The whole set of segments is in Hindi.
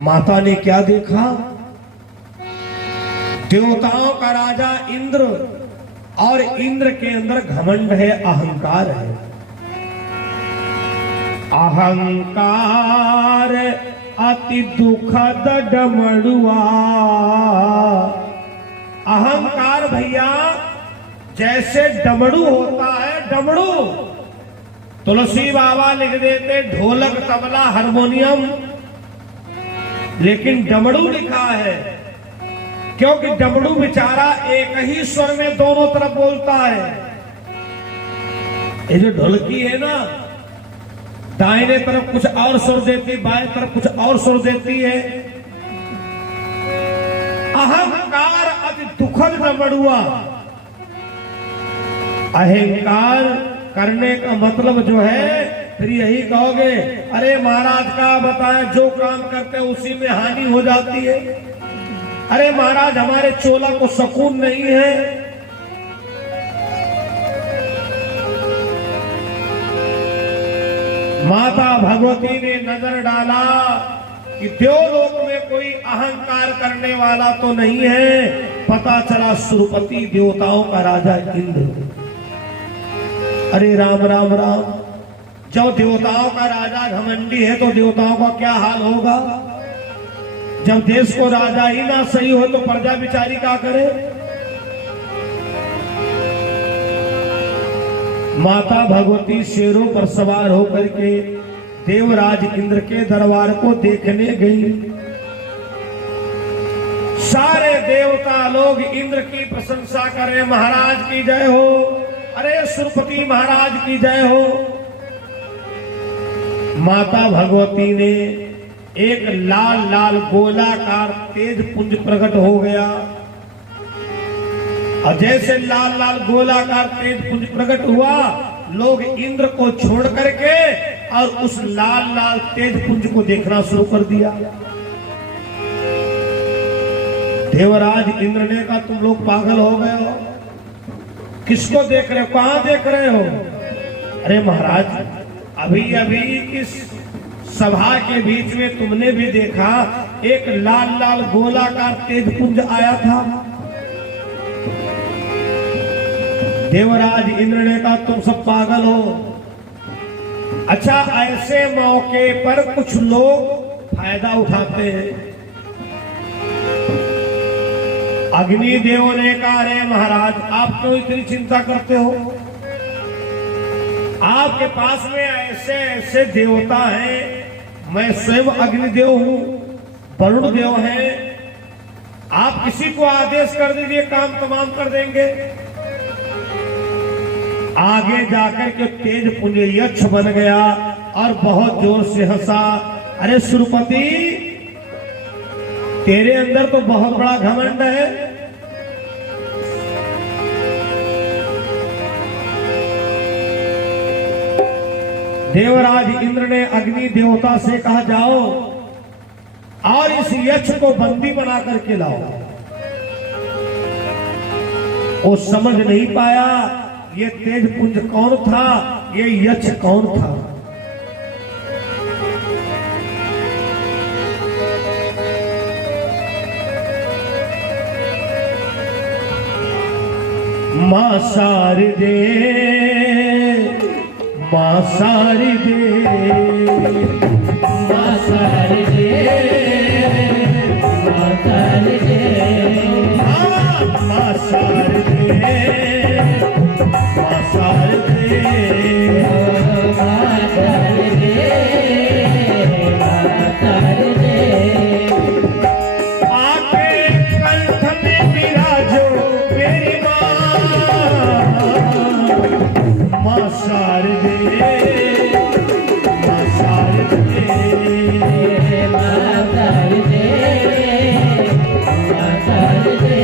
माता ने क्या देखा? देवताओं का राजा इंद्र, और इंद्र के अंदर घमंड है, अहंकार है। अहंकार अति दुखद डमरुआ। अहंकार भैया जैसे डमरू होता है, डमरू तुलसी बाबा लिख देते ढोलक तबला हारमोनियम, लेकिन डमरू लिखा है क्योंकि डमरू बेचारा एक ही स्वर में दोनों तरफ बोलता है। ये जो ढोलकी है ना, दाहिने तरफ कुछ और सुर देती, बाएं तरफ कुछ और सुर देती है। अहंकार अति दुखद डमरुआ। अहंकार करने का मतलब जो है, फिर यही कहोगे अरे महाराज का बताया जो काम करते हैं उसी में हानि हो जाती है। अरे महाराज हमारे चोला को सुकून नहीं है। माता भगवती ने नजर डाला कि देवलोक में कोई अहंकार करने वाला तो नहीं है। पता चला सुरपति देवताओं का राजा इंद्र। अरे राम राम राम, जब देवताओं का राजा घमंडी है तो देवताओं का क्या हाल होगा? जब देश को राजा ही ना सही हो तो प्रजा बिचारी क्या करे? माता भगवती शेरों पर सवार होकर के देवराज इंद्र के दरबार को देखने गई। सारे देवता लोग इंद्र की प्रशंसा करें, महाराज की जय हो, अरे सुरपति महाराज की जय हो। माता भगवती ने एक लाल लाल गोलाकार तेज पुंज प्रकट हो गया, और जैसे लाल लाल गोलाकार तेज पुंज प्रकट हुआ, लोग इंद्र को छोड़ करके और उस लाल लाल तेज पुंज को देखना शुरू कर दिया। देवराज इंद्र ने कहा तुम लोग पागल हो गए हो, किसको देख रहे हो, कहां देख रहे हो? अरे महाराज अभी अभी इस सभा के बीच में तुमने भी देखा एक लाल लाल गोलाकार तेज पुंज आया था। देवराज इंद्र ने कहा तुम सब पागल हो। अच्छा, ऐसे मौके पर कुछ लोग फायदा उठाते हैं। अग्निदेव ने कहा अरे महाराज आप क्यों इतनी चिंता करते हो? आपके पास में ऐसे ऐसे देवता हैं, मैं स्वयं अग्निदेव हूं, वरुण देव हैं, आप किसी को आदेश कर दीजिए काम तमाम कर देंगे। आगे जाकर के तेज पुंज यक्ष बन गया और बहुत जोर से हंसा। अरे सुरपति तेरे अंदर तो बहुत बड़ा घमंड है। देवराज इंद्र ने अग्नि देवता से कहा जाओ और इस यक्ष को बंदी बना करके लाओ। वो समझ नहीं पाया ये तेज पुंज कौन था, ये यक्ष कौन था। मां शारदे मां शारदे मां शारदे मां शारदे मां शारदे मां शारदे मां शारदे मां शारदे आके कंठ में विराजो मेरी मां शारदे मां शारदे मां शारदे मां शारदे।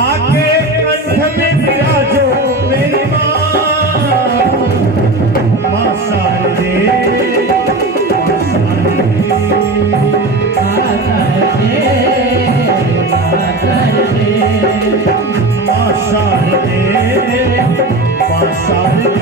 आके कंठ में विराजो मेरी माँ शारदे, माँ शारदे, माँ शारदे, माँ शारदे।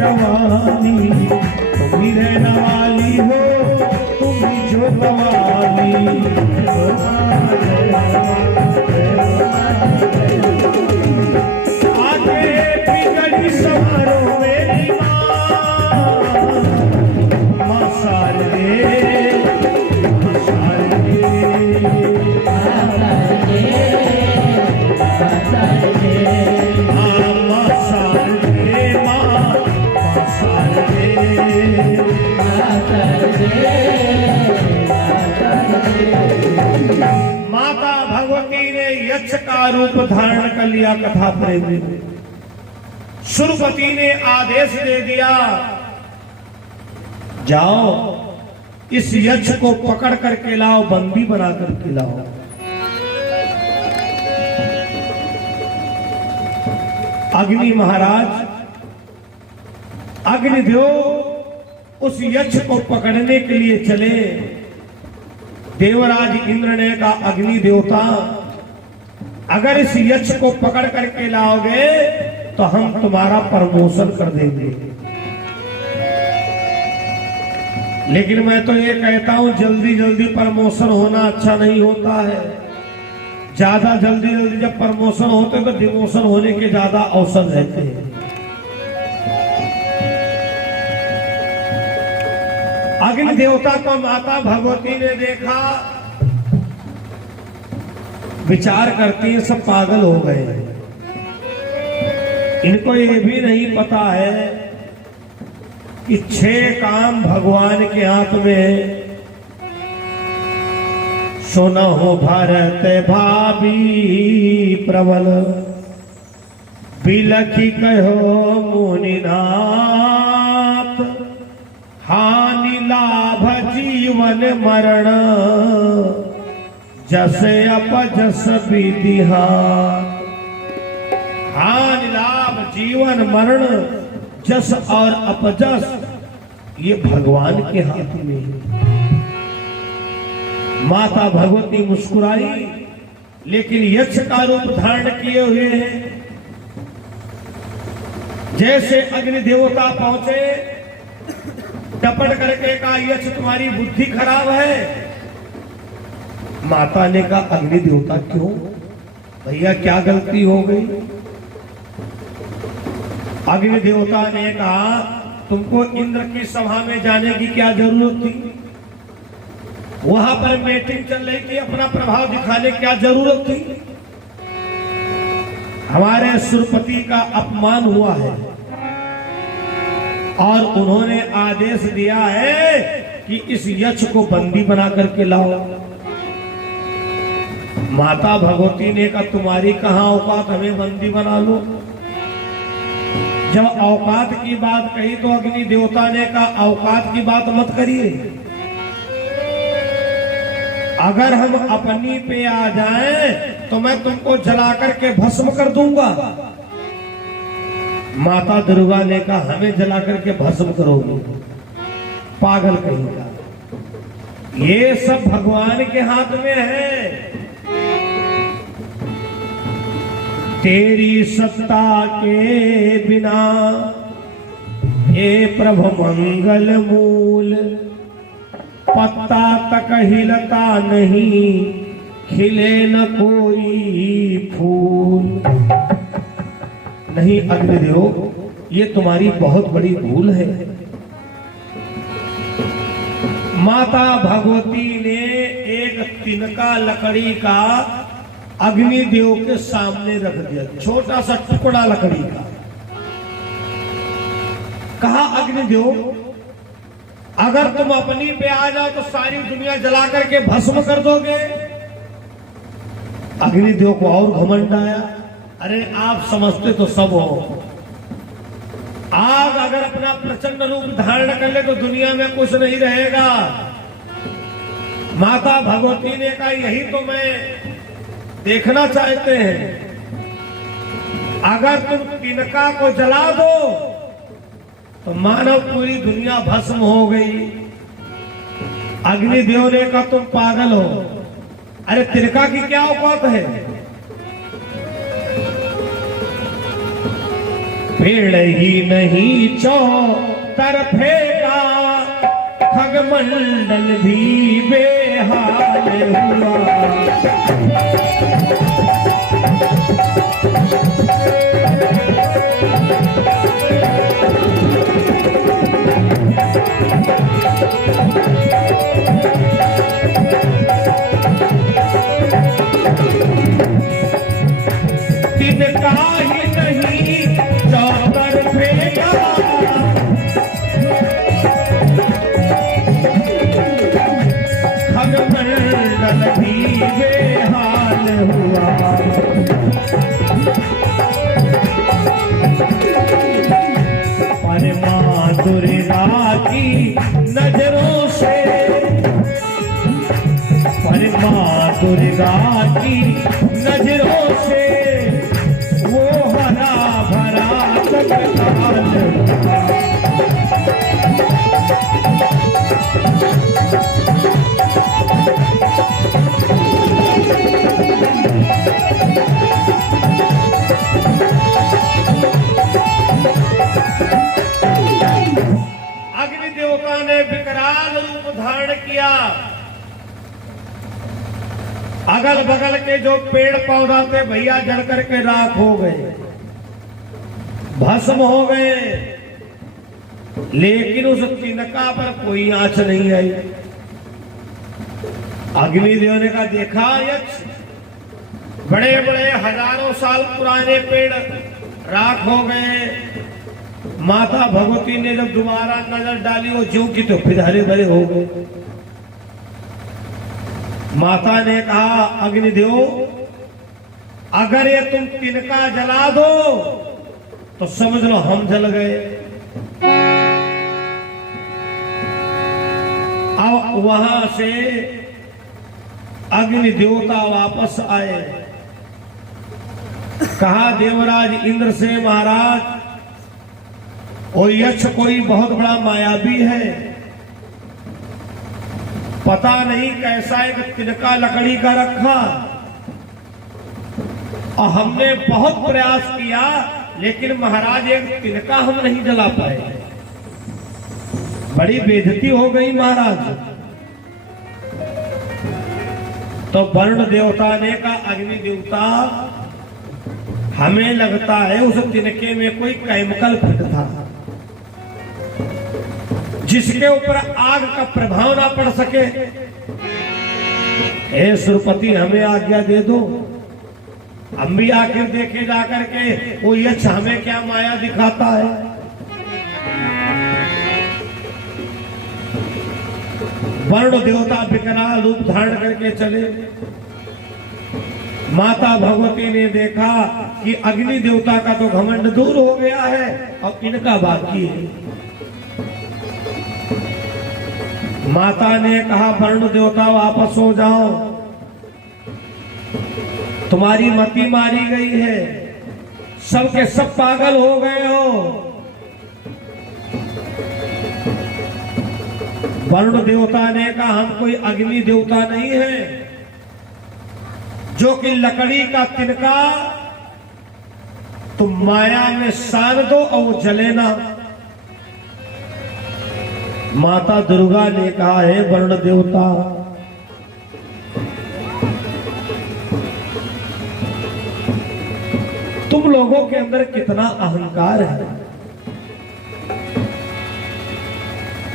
रवानी तुम ही रहने वाली हो, तुम ही जो रवानी। आगे बिगड़ी संवारो मेरी माँ शारदे, माँ शारदे, माता भगवती ने यक्ष का रूप धारण कर लिया कथा प्रेम में। सुरपति ने आदेश दे दिया, जाओ इस यक्ष को पकड़ करके लाओ, बंदी बना करके लाओ। अग्नि महाराज, अग्निदेव उस यक्ष को पकड़ने के लिए चले। देवराज इंद्र ने कहा, अग्नि देवता अगर इस यक्ष को पकड़ करके लाओगे तो हम तुम्हारा प्रमोशन कर देंगे, लेकिन मैं तो ये कहता हूं जल्दी जल्दी प्रमोशन होना अच्छा नहीं होता है। ज्यादा जल्दी जल्दी जब प्रमोशन होते तो डिमोशन होने के ज्यादा अवसर रहते हैं। अग्नि देवता को माता भगवती ने देखा, विचार करती है सब पागल हो गए। इनको ये भी नहीं पता है कि 6 काम भगवान के हाथ में। सुनो भरत भाभी प्रबल, बिलखी कहो मुनिनाथ, हानि लाभ जीवन मरण, जसे अपजस विधिहा। हानि लाभ जीवन मरण, जस और अपजस ये भगवान के हाथ में है। माता भगवती मुस्कुराई, लेकिन यक्ष का रूप धारण किए हुए हैं। जैसे अग्नि देवता पहुंचे, टपट करके कहा, यक्ष तुम्हारी बुद्धि खराब है। माता ने कहा, अग्नि देवता क्यों भैया, क्या गलती हो गई? अग्नि देवता ने कहा, तुमको इंद्र की सभा में जाने की क्या जरूरत थी? वहां पर मीटिंग चल रही थी, अपना प्रभाव दिखाने क्या जरूरत थी? हमारे सुरपति का अपमान हुआ है और उन्होंने आदेश दिया है कि इस यक्ष को बंदी बना करके लाओ। माता भगवती ने कहा, तुम्हारी कहां औकात, हमें बंदी बना लो। जब औकात की बात कही तो अग्नि देवता ने कहा, औकात की बात मत करिए, अगर हम अपनी पे आ जाएं तो मैं तुमको जला करके भस्म कर दूंगा। माता दुर्गा ने कहा, हमें जला करके भस्म करोगे, पागल कहेगा। ये सब भगवान के हाथ में है। तेरी सत्ता के बिना हे प्रभु मंगल मूल, पत्ता तक हिलता नहीं, खिले न कोई फूल। नहीं अग्निदेव, ये तुम्हारी बहुत बड़ी भूल है। माता भगवती ने एक तिनका लकड़ी का अग्निदेव के सामने रख दिया, छोटा सा टुकड़ा लकड़ी का। कहा अग्निदेव, अगर तुम अपनी पे आ जाओ तो सारी दुनिया जला करके भस्म कर दोगे। अग्निदेव को और घमंड आया, अरे आप समझते तो सब हो, आग अगर अपना प्रचंड रूप धारण कर ले तो दुनिया में कुछ नहीं रहेगा। माता भगवती ने कहा यही तो मैं देखना चाहते हैं, अगर तुम तिनका को जला दो तो मानव पूरी दुनिया भस्म हो गई। अग्निदेव ने कहा तुम पागल हो, अरे तिनका की क्या औकात है? पेड़ ही नहीं चौतरफेगा, खगमंडल भी बेहाल हुआ। तिनका ही नहीं चौतरफेगा, खगमंडल भी बेहाल हुआ। पर मां दुर्गा की नजरों से, पर मां दुर्गा की नजरों से वो हरा भरा सत्कार हुआ। अग्निदेवता ने विकराल रूप धारण किया। अगल बगल के जो पेड़ पौधा थे भैया जल करके राख हो गए, भस्म हो गए, लेकिन उस तिनका पर कोई आंच नहीं आई। अग्निदेव ने कहा देखा यक्ष, बड़े बड़े हजारों साल पुराने पेड़ राख हो गए। माता भगवती ने जब दोबारा नजर डाली वो ज्यों की तो फिर हरे भरे हो गए। माता ने कहा अग्निदेव, अगर ये तुम तिनका जला दो तो समझ लो हम जल गए। अब वहां से अग्नि देवता वापस आए, कहा देवराज इंद्र से महाराज और यक्ष कोई बहुत बड़ा मायावी है, पता नहीं कैसा एक तिनका लकड़ी का रखा और हमने बहुत प्रयास किया लेकिन महाराज एक तिनका हम नहीं जला पाए। बड़ी बेइज्जती हो गई महाराज। तो वरुण देवता ने कहा अग्नि देवता, हमें लगता है उस तिनके में कोई केमिकल फिट था जिसके ऊपर आग का प्रभाव ना पड़ सके। हे सुरपति हमें आज्ञा दे दो, हम भी आखिर देखे जाकर के वो यक्ष हमें क्या माया दिखाता है। वरुण देवता विकराल रूप धारण करके चले। माता भगवती ने देखा कि अग्नि देवता का तो घमंड दूर हो गया है और इनका बाकी है। माता ने कहा वरुण देवता वापस हो जाओ, तुम्हारी मति मारी गई है, सबके सब पागल हो गए हो। वरुण देवता ने कहा हम कोई अग्नि देवता नहीं है जो कि लकड़ी का तिनका तुम माया में सान दो और वो जले ना। माता दुर्गा ने कहा, है वरुण देवता, तुम लोगों के अंदर कितना अहंकार है।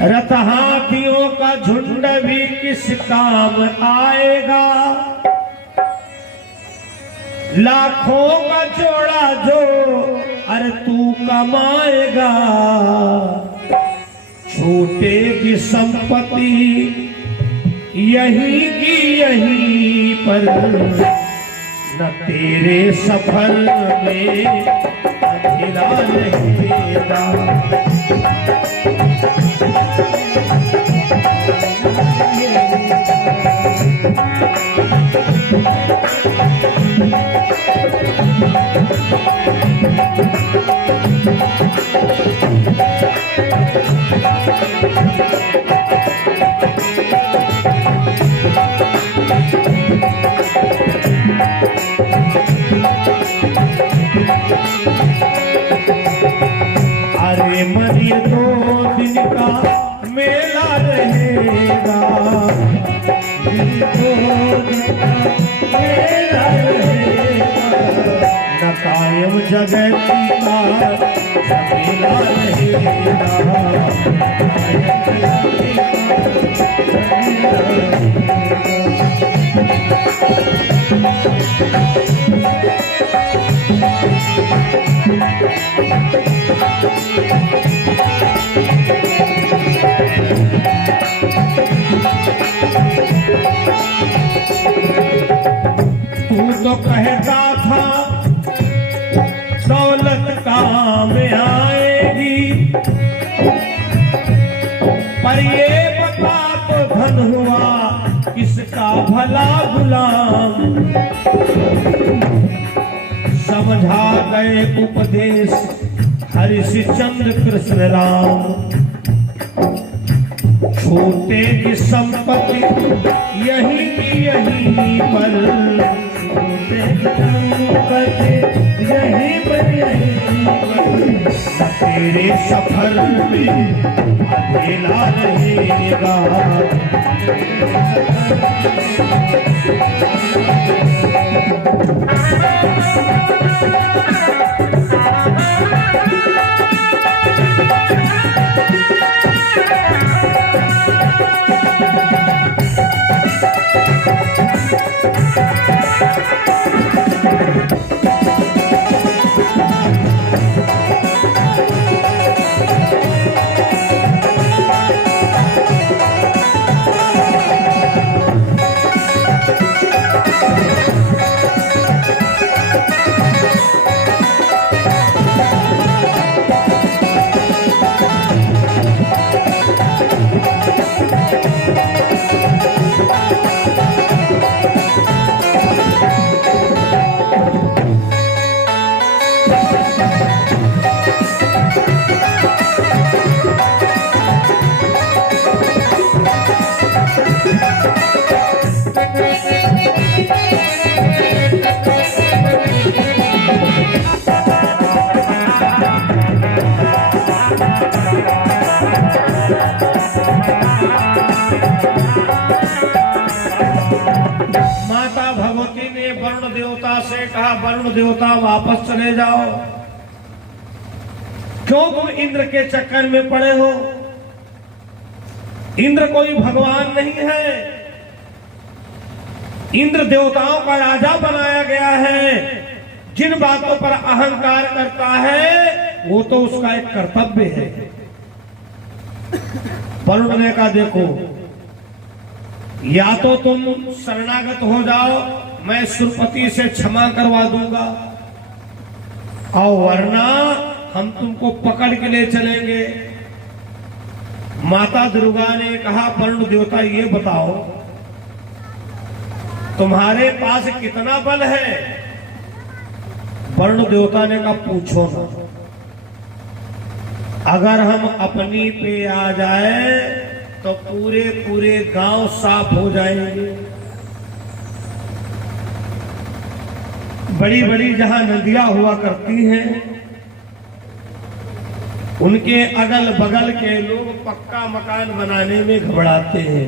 रथ हाथियों का झुंड भी किस काम आएगा, लाखों का जोड़ा जो अरे तू कमाएगा। छोटे की संपत्ति यही की यहीं पर, न तेरे सफर में अंधेरा रहेगा। अरे मरी 2 दिन का मेला रहेगा, 2 दिन का मेला रहेगा। न कायम जगत का मेला रहेगा, तू तो कहता था दौलत काम आएगी, पर ये बता तो धन हुआ किसका भला गुलाम। समझा गए उपदेश हरिश्चंद्र कृष्ण राम। छोटे की संपत्ति यही यहीं पर, छोटे की संपत्ति यहीं पर, यहीं पर। तेरे सफर में अकेला रहेगा। माता भगवती ने वरुण देवता से कहा, वरुण देवता वापस चले जाओ। क्यों तुम इंद्र के चक्कर में पड़े हो? इंद्र कोई भगवान नहीं है, इंद्र देवताओं का राजा बनाया गया है। जिन बातों पर अहंकार करता है वो तो उसका एक कर्तव्य है। वरुण ने कहा, देखो या तो तुम शरणागत हो जाओ, मैं सुरपति से क्षमा करवा दूंगा, और वरना हम तुमको पकड़ के ले चलेंगे। माता दुर्गा ने कहा, वरुण देवता ये बताओ तुम्हारे पास कितना बल है? वरुण देवता ने कहा, पूछो ना, अगर हम अपनी पे आ जाए तो पूरे पूरे गांव साफ हो जाएंगे। बड़ी बड़ी जहां नदियां हुआ करती हैं, उनके अगल बगल के लोग पक्का मकान बनाने में घबराते हैं।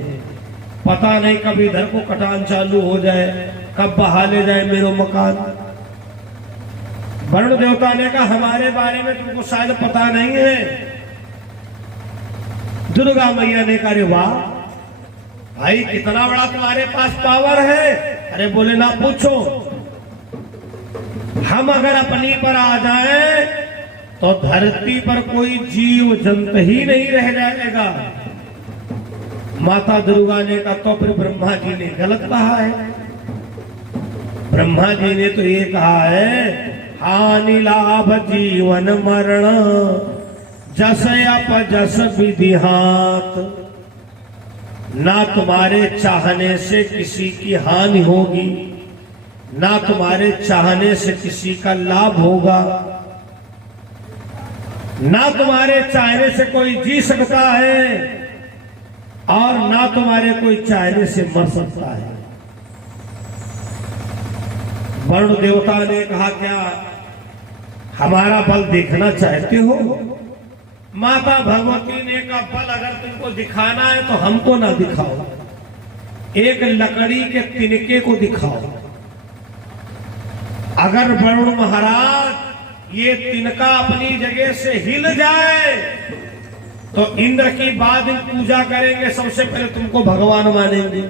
पता नहीं कब इधर को कटान चालू हो जाए, कब बहा ले जाए मेरा मकान। वरुण देवता ने कहा हमारे बारे में तुमको शायद पता नहीं है। दुर्गा मैया ने कहा, अरे वाह भाई, कितना बड़ा तुम्हारे पास पावर है। अरे बोले ना पूछो, हम अगर अपनी पर आ जाएं तो धरती पर कोई जीव जंतु ही नहीं रह जाएगा। माता दुर्गा ने कहा तो फिर ब्रह्मा जी ने गलत कहा है। ब्रह्मा जी ने तो ये कहा है, हानि लाभ जीवन मरण जस अपजस विधिहात। ना तुम्हारे चाहने से किसी की हानि होगी, ना तुम्हारे चाहने से किसी का लाभ होगा, ना तुम्हारे चाहने से कोई जी सकता है और ना तुम्हारे कोई चाहने से मर सकता है। वरुण देवता ने कहा, क्या हमारा बल देखना चाहते हो? माता भगवती ने कहा, बल अगर तुमको दिखाना है तो हमको ना दिखाओ, एक लकड़ी के तिनके को दिखाओ। अगर वरुण महाराज ये तिनका अपनी जगह से हिल जाए तो इंद्र की बाद पूजा करेंगे, सबसे पहले तुमको भगवान मानेंगे।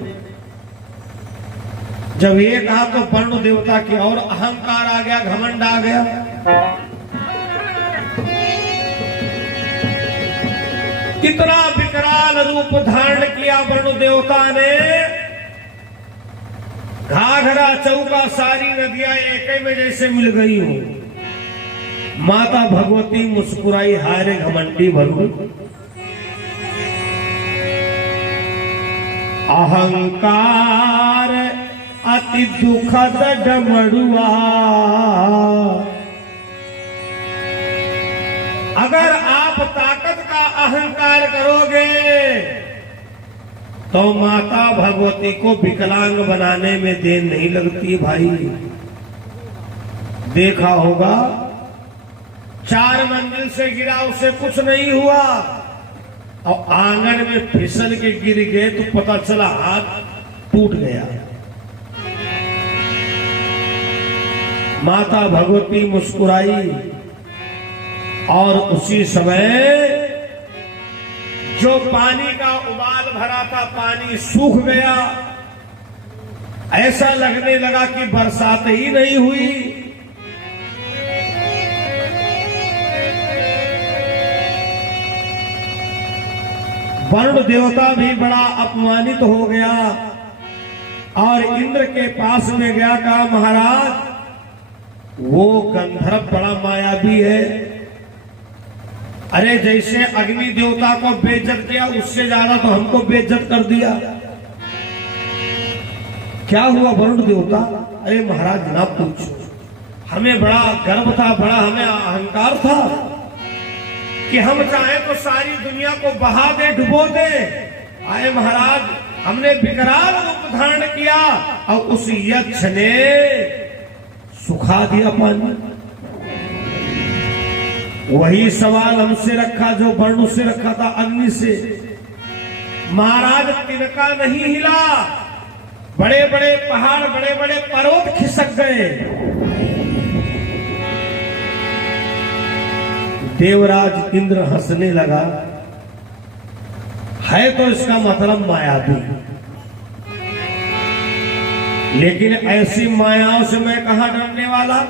जब ये कहा तो वरुण देवता की और अहंकार आ गया, घमंड आ गया। कितना विकराल रूप धारण किया वरुण देवता ने। घाघरा चौका सारी नदियां एक में जैसे मिल गई हो। माता भगवती मुस्कुराई, हारे घमंडी वरुण, अहंकार अति दुखद डमरुआ। अगर आप ताकत का अहंकार करोगे तो माता भगवती को विकलांग बनाने में देर नहीं लगती भाई। देखा होगा, 4 मंजिल से गिरा, उसे कुछ नहीं हुआ और आंगन में फिसल के गिर गए तो पता चला हाथ टूट गया। माता भगवती मुस्कुराई और उसी समय जो पानी का उबाल भरा था, पानी सूख गया। ऐसा लगने लगा कि बरसात ही नहीं हुई। वरुण देवता भी बड़ा अपमानित हो गया और इंद्र के पास में गया, कहा महाराज वो गंधर्व बड़ा मायावी है। अरे जैसे अग्नि देवता को बेइज्जत किया, उससे ज्यादा तो हमको बेइज्जत कर दिया। क्या हुआ वरुण देवता? अरे महाराज ना पूछो, हमें बड़ा गर्व था, बड़ा हमें अहंकार था कि हम चाहे तो सारी दुनिया को बहा दे, डुबो दे। आए महाराज, हमने विकराल रूप धारण किया और उस यक्ष ने सुखा दिया पानी। वही सवाल हमसे रखा जो वरुण से रखा था, अग्नि से। महाराज तिनका नहीं हिला, बड़े बड़े पहाड़, बड़े बड़े पर्वत खिसक गए। देवराज इंद्र हंसने लगा, है तो इसका मतलब मायावी, लेकिन ऐसी मायाओं से मैं कहां डरने वाला।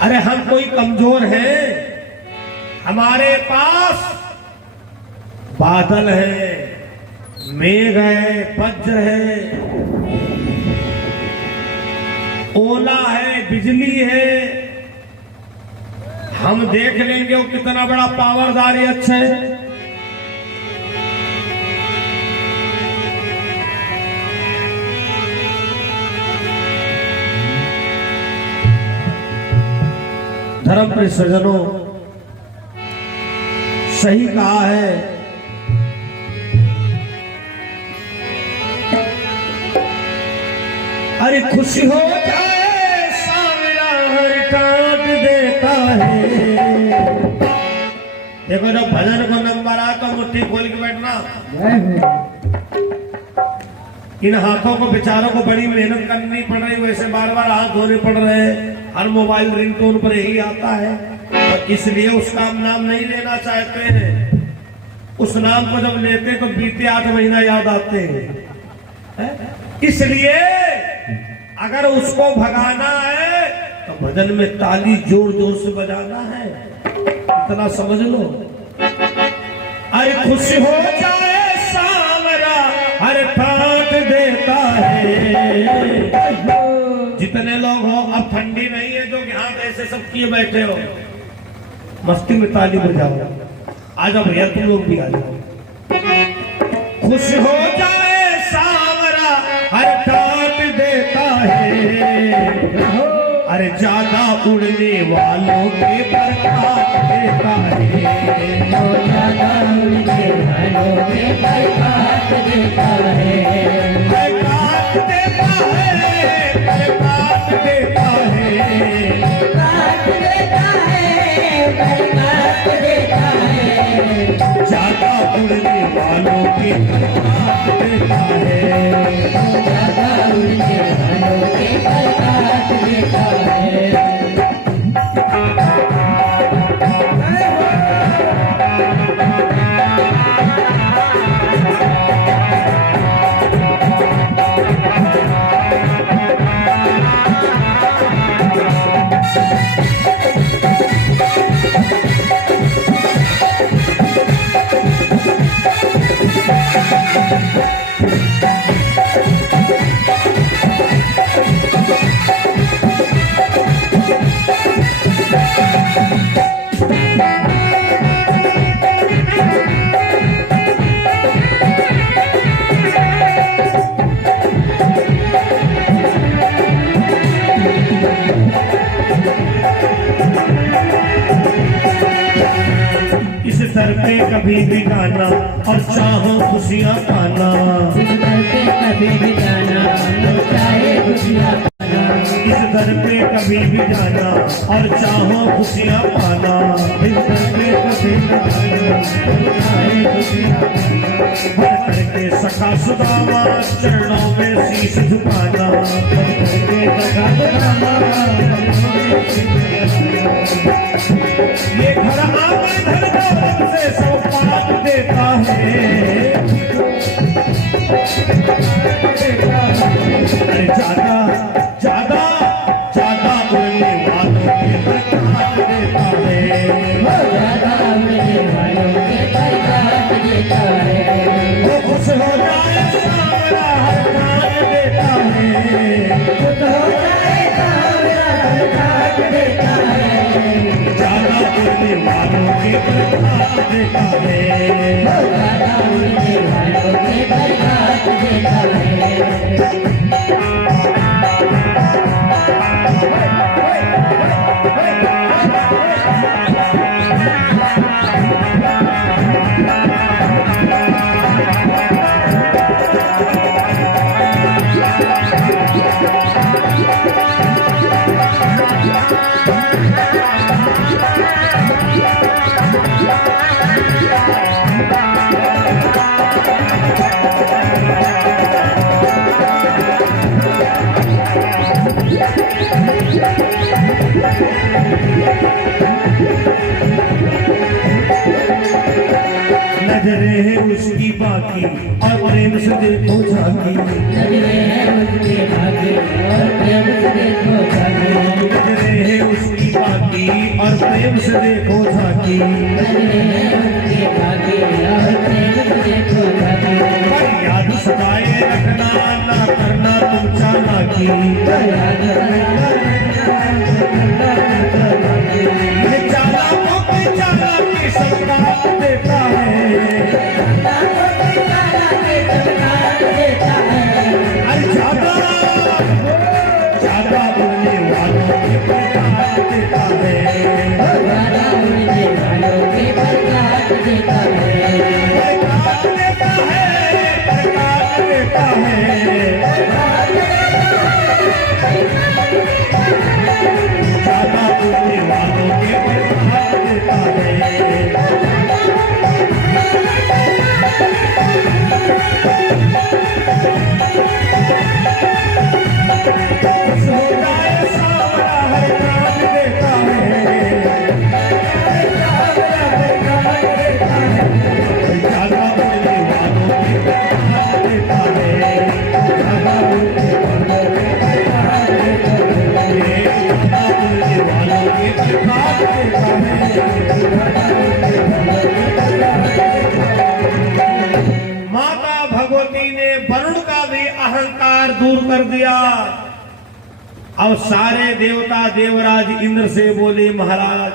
अरे हम कोई कमजोर हैं? हमारे पास बादल है, मेघ है, वज्र है, ओला है, बिजली है। हम देख लेंगे वो कितना बड़ा पावरदार यक्ष है। धर्म प्रिय सज्जनों, सही कहा है, अरे खुशी हो जाए देखो जब भजन को नंबर आ तो मुट्ठी खोल के बैठना। इन हाथों को बेचारों को बड़ी मेहनत करनी पड़ रही, वैसे बार बार हाथ धोने पड़ रहे हैं, हर मोबाइल रिंगटोन पर यही आता है, और इसलिए उसका नाम नहीं लेना चाहते हैं। उस नाम को जब लेते तो बीते 8 महीना याद आते हैं। इसलिए अगर उसको भगाना है तो भजन में ताली जोर जोर से बजाना है, इतना समझ लो। अरे खुश हो जाए सावरा हर ठाट देता है। जितने लोग हो, अब ठंडी नहीं है जो यहाँ ऐसे सब किए बैठे हो, मस्ती में ताली बजाओ। आ जाओ भैया, तुम लोग भी आ जाओ। खुश हो जाए सावरा हर ठाट देता है। अरे ज्यादा उड़ने वालों के प्रकाश देता है। ज्यादा उड़ने वालों के प्रकाश देता है। प्रकाश देता है, प्रकाश देता है, प्रकाश देता है, प्रकाश देता है। ज्यादा उड़ने वालों के प्रकाश देता है। ज्यादा उड़ने वालों के प्रकाश देता है। सर पे कभी भी गाना और चाहो खुशियाँ पाना। इस दर पे कभी भी गाना और चाहे खुशियाँ पाना। इस दर पे कभी भी गाना और चाहो खुशियाँ पाना। इस दर पे कभी भी गाना और चाहे खुशियाँ पाना। भर करके सखा सुदामा चरणों में शीश झुकाना। भर करके सखा सुदामा ये घर आंगन धन दौलत से सब पाप देता है। अरे ज्यादा ज्यादा ज्यादा उड़ने वालों के प्रकाश देता है। ज्यादा उड़ने वालों के प्रकाश देता है। वो खुश हो जाए सावरा हर ठाट देता है। खुश हो जाए सावरा हर ठाट देता है। ज्यादा उड़ने वालों के प्रकाश देता है। ज्यादा उड़ने वालों के प्रकाश देता है। नजरे है उसकी बाकी और प्रेम से देखो झांकी। नजरे है उसकी बाकी और प्रेम से देखो झांकी। नजरे है उसकी बाकी और प्रेम से देखो झांकी। नजरे है उसकी बाकी और प्रेम से देखो झांकी। पर याद सदाए रखना ना करना तुम चालाकी। ये चालाकों की चालाकी सबका देता है। अरे ज्यादा ज्यादा उड़ने वालों के प्रकाश देता है। ज्यादा उड़ने वालों के प्रकाश दूर कर दिया। अब सारे देवता देवराज इंद्र से बोले, महाराज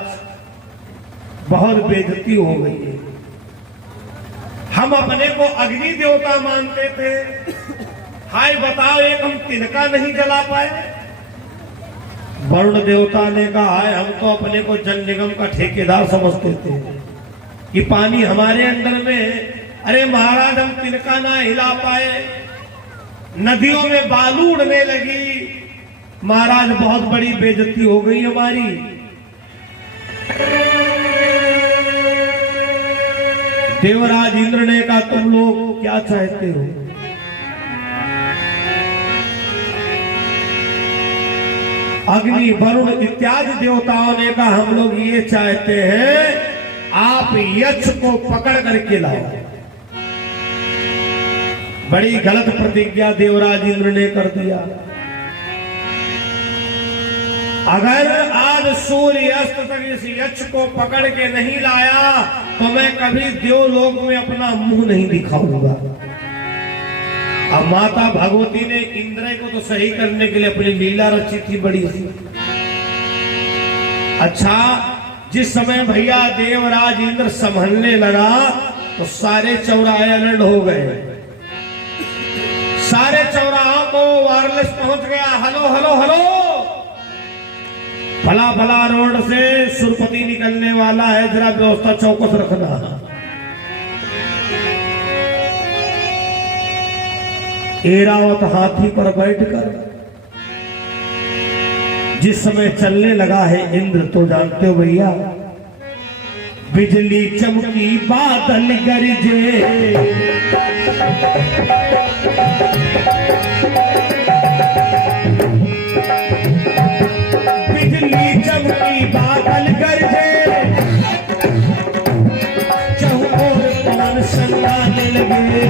बहुत बेइज्जती हो गई है। हम अपने को अग्नि देवता मानते थे, हाय बताओ एक हम तिनका नहीं जला पाए। वरुण देवता ने कहा, हाय हम तो अपने को जल निगम का ठेकेदार समझते थे कि पानी हमारे अंडर में। अरे महाराज हम तिनका ना हिला पाए, नदियों में बालू उड़ने लगी। महाराज बहुत बड़ी बेइज्जती हो गई हमारी। देवराज इंद्र ने कहा, तुम लोग क्या चाहते हो? अग्नि वरुण इत्यादि देवताओं ने कहा, हम लोग ये चाहते हैं आप यक्ष को पकड़ करके लाओ। बड़ी गलत प्रतिज्ञा देवराज इंद्र ने कर दिया। अगर आज सूर्य अस्त तक इस यक्ष को पकड़ के नहीं लाया तो मैं कभी देवलोक में अपना मुंह नहीं दिखाऊंगा। अब माता भगवती ने इंद्र को तो सही करने के लिए अपनी लीला रची थी बड़ी सी। अच्छा, जिस समय भैया देवराज इंद्र संभलने लगा तो सारे चौराहे अलर्ट हो गए। सारे चौराहों को वायरलेस पहुंच गया, हेलो हेलो हेलो, फला फला रोड से सुरपति निकलने वाला है, जरा व्यवस्था चौकस रखना। ऐरावत हाथी पर बैठकर जिस समय चलने लगा है इंद्र, तो जानते हो भैया, बिजली चमकी बादल गरजे, बिजली चमकी बादल गरजे, चहुओर पवन सन्नाने लगे।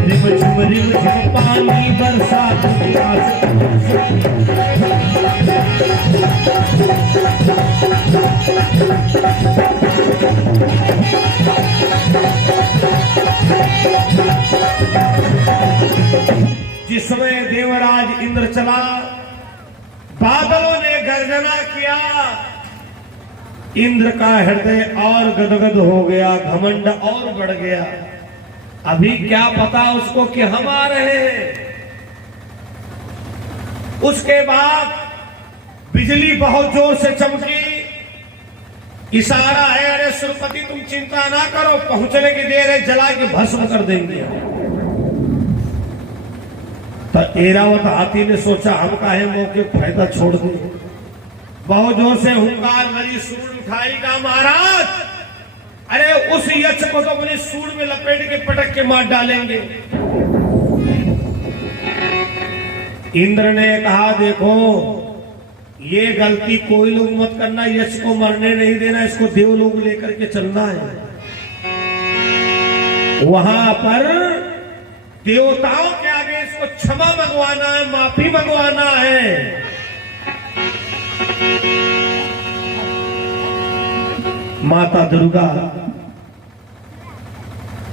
रिमझिम रिमझिम पानी बरसा, जिस समय देवराज इंद्र चला, बादलों ने गर्जना किया। इंद्र का हृदय और गदगद हो गया, घमंड और बढ़ गया। अभी क्या पता उसको कि हम आ रहे हैं। उसके बाद बिजली बहुत जोर से चमकी, इशारा है, अरे सुरपति तुम चिंता ना करो, पहुंचने की देर है, जला के भस्म कर देंगे। तो ऐरावत हाथी ने सोचा, हम काहे मौके फायदा छोड़ दें। बहुत जोर से हुंकार भरी, सूंड उठाई का, महाराज अरे उस यक्ष को तो अपनी सूंड में लपेट के पटक के मार डालेंगे। इंद्र ने कहा, देखो ये गलती कोई लोग मत करना, यक्ष को मरने नहीं देना, इसको देवलोक लेकर के चलना है। वहां पर देवताओं के आगे इसको क्षमा मंगवाना है, माफी मंगवाना है। माता दुर्गा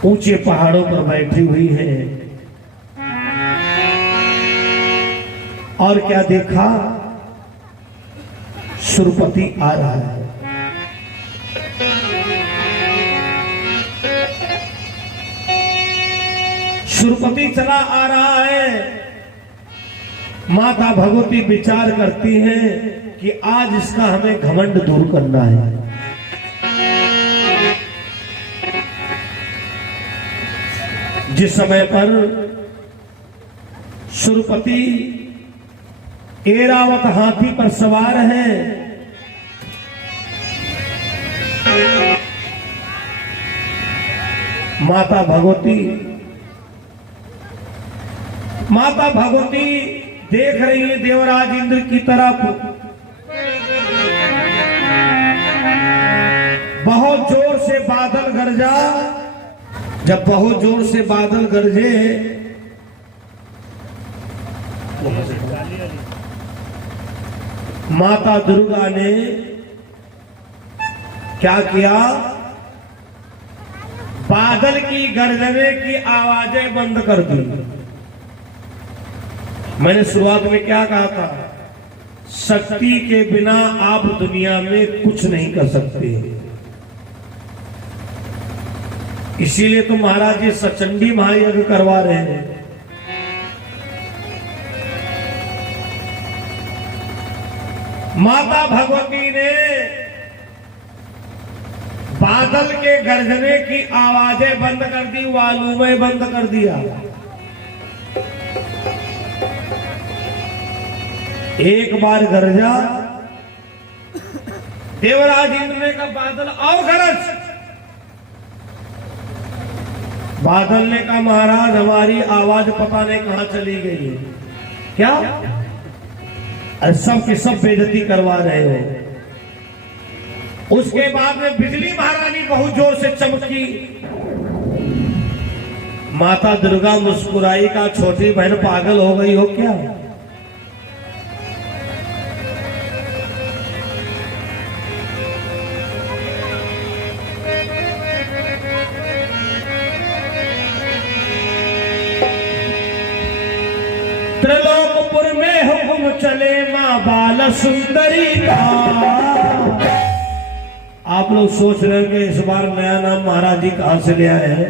ऊंचे पहाड़ों पर बैठी हुई है और क्या देखा, सुरपति आ रहा है। सुरपति चला आ रहा है। माता भगवती विचार करती हैं कि आज इसका हमें घमंड दूर करना है। जिस समय पर सुरपति ऐरावत हाथी पर सवार है, माता भगवती देख रही है देवराज इंद्र की तरफ। बहुत जोर से बादल गरजा। जब बहुत जोर से बादल गरजे, माता दुर्गा ने क्या किया, बादल की गरजने की आवाजें बंद कर दी। मैंने शुरुआत में क्या कहा था? शक्ति के बिना आप दुनिया में कुछ नहीं कर सकते। इसीलिए तो महाराज जी सचंडी महायज्ञ करवा रहे हैं। माता भगवती ने बादल के गरजने की आवाजें बंद कर दी, वालुमें बंद कर दिया। एक बार गरजा, देवराज इंद्र ने कहा बादल और गरज। बादल ने कहा महाराज हमारी आवाज पता नहीं कहां चली गई है। क्या? अरे सब के सब बेइज्जती करवा रहे हो। उसके बाद में बिजली महारानी बहुत जोर से चमकी। माता दुर्गा मुस्कुराई, का छोटी बहन पागल हो गई हो क्या? त्रिलोकपुर में हुक्म चले मां बाल सुंदरी का। आप लोग सोच रहे हैं कि इस बार नया नाम महाराज जी कहां से ले आए हैं।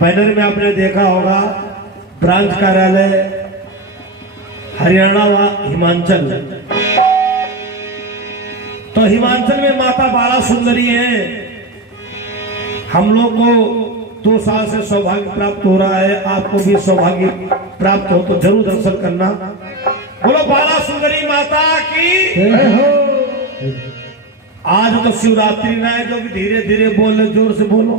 बैनर में आपने देखा होगा ब्रांच कार्यालय हरियाणा व हिमाचल। तो हिमाचल में माता बाला सुंदरी है। हम लोग को 2 साल से सौभाग्य प्राप्त हो रहा है। आपको भी सौभाग्य प्राप्त हो तो जरूर दर्शन करना। बोलो बाला सुंदरी माता की। आज तो शिवरात्रि ना है जो कि धीरे धीरे बोल, जोर से बोलो।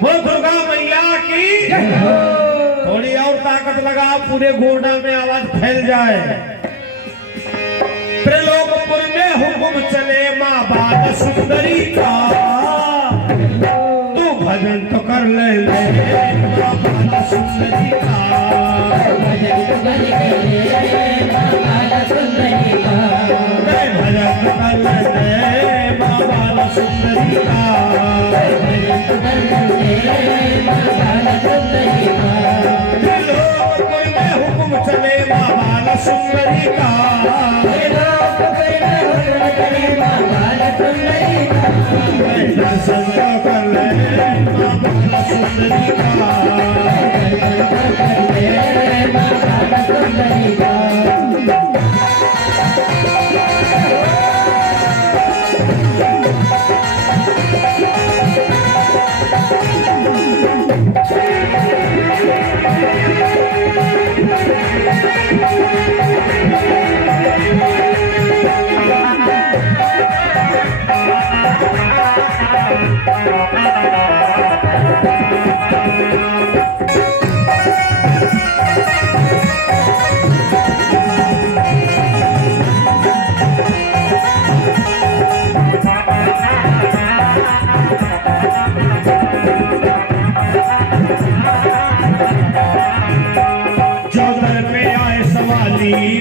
बोलो दुर्गा मैया की। थोड़ी और ताकत लगा, पूरे गोंडा में आवाज फैल जाए। त्रिलोकपुर में हुक्म चले मां बाल सुंदरी का। तू भजन तो कर ले मां बाल सुंदरी का। भजन तो कर ले मां बाल सुंदरी का। भजन तो कर ले मां बाल सुंदरी का। भजन तो कर ले मां बाल सुंदरी का। त्रिलोकपुर में हुक्म चले मां बाल सुंदरी का। दर्शन तो कर ले मां बाला सुंदरी का।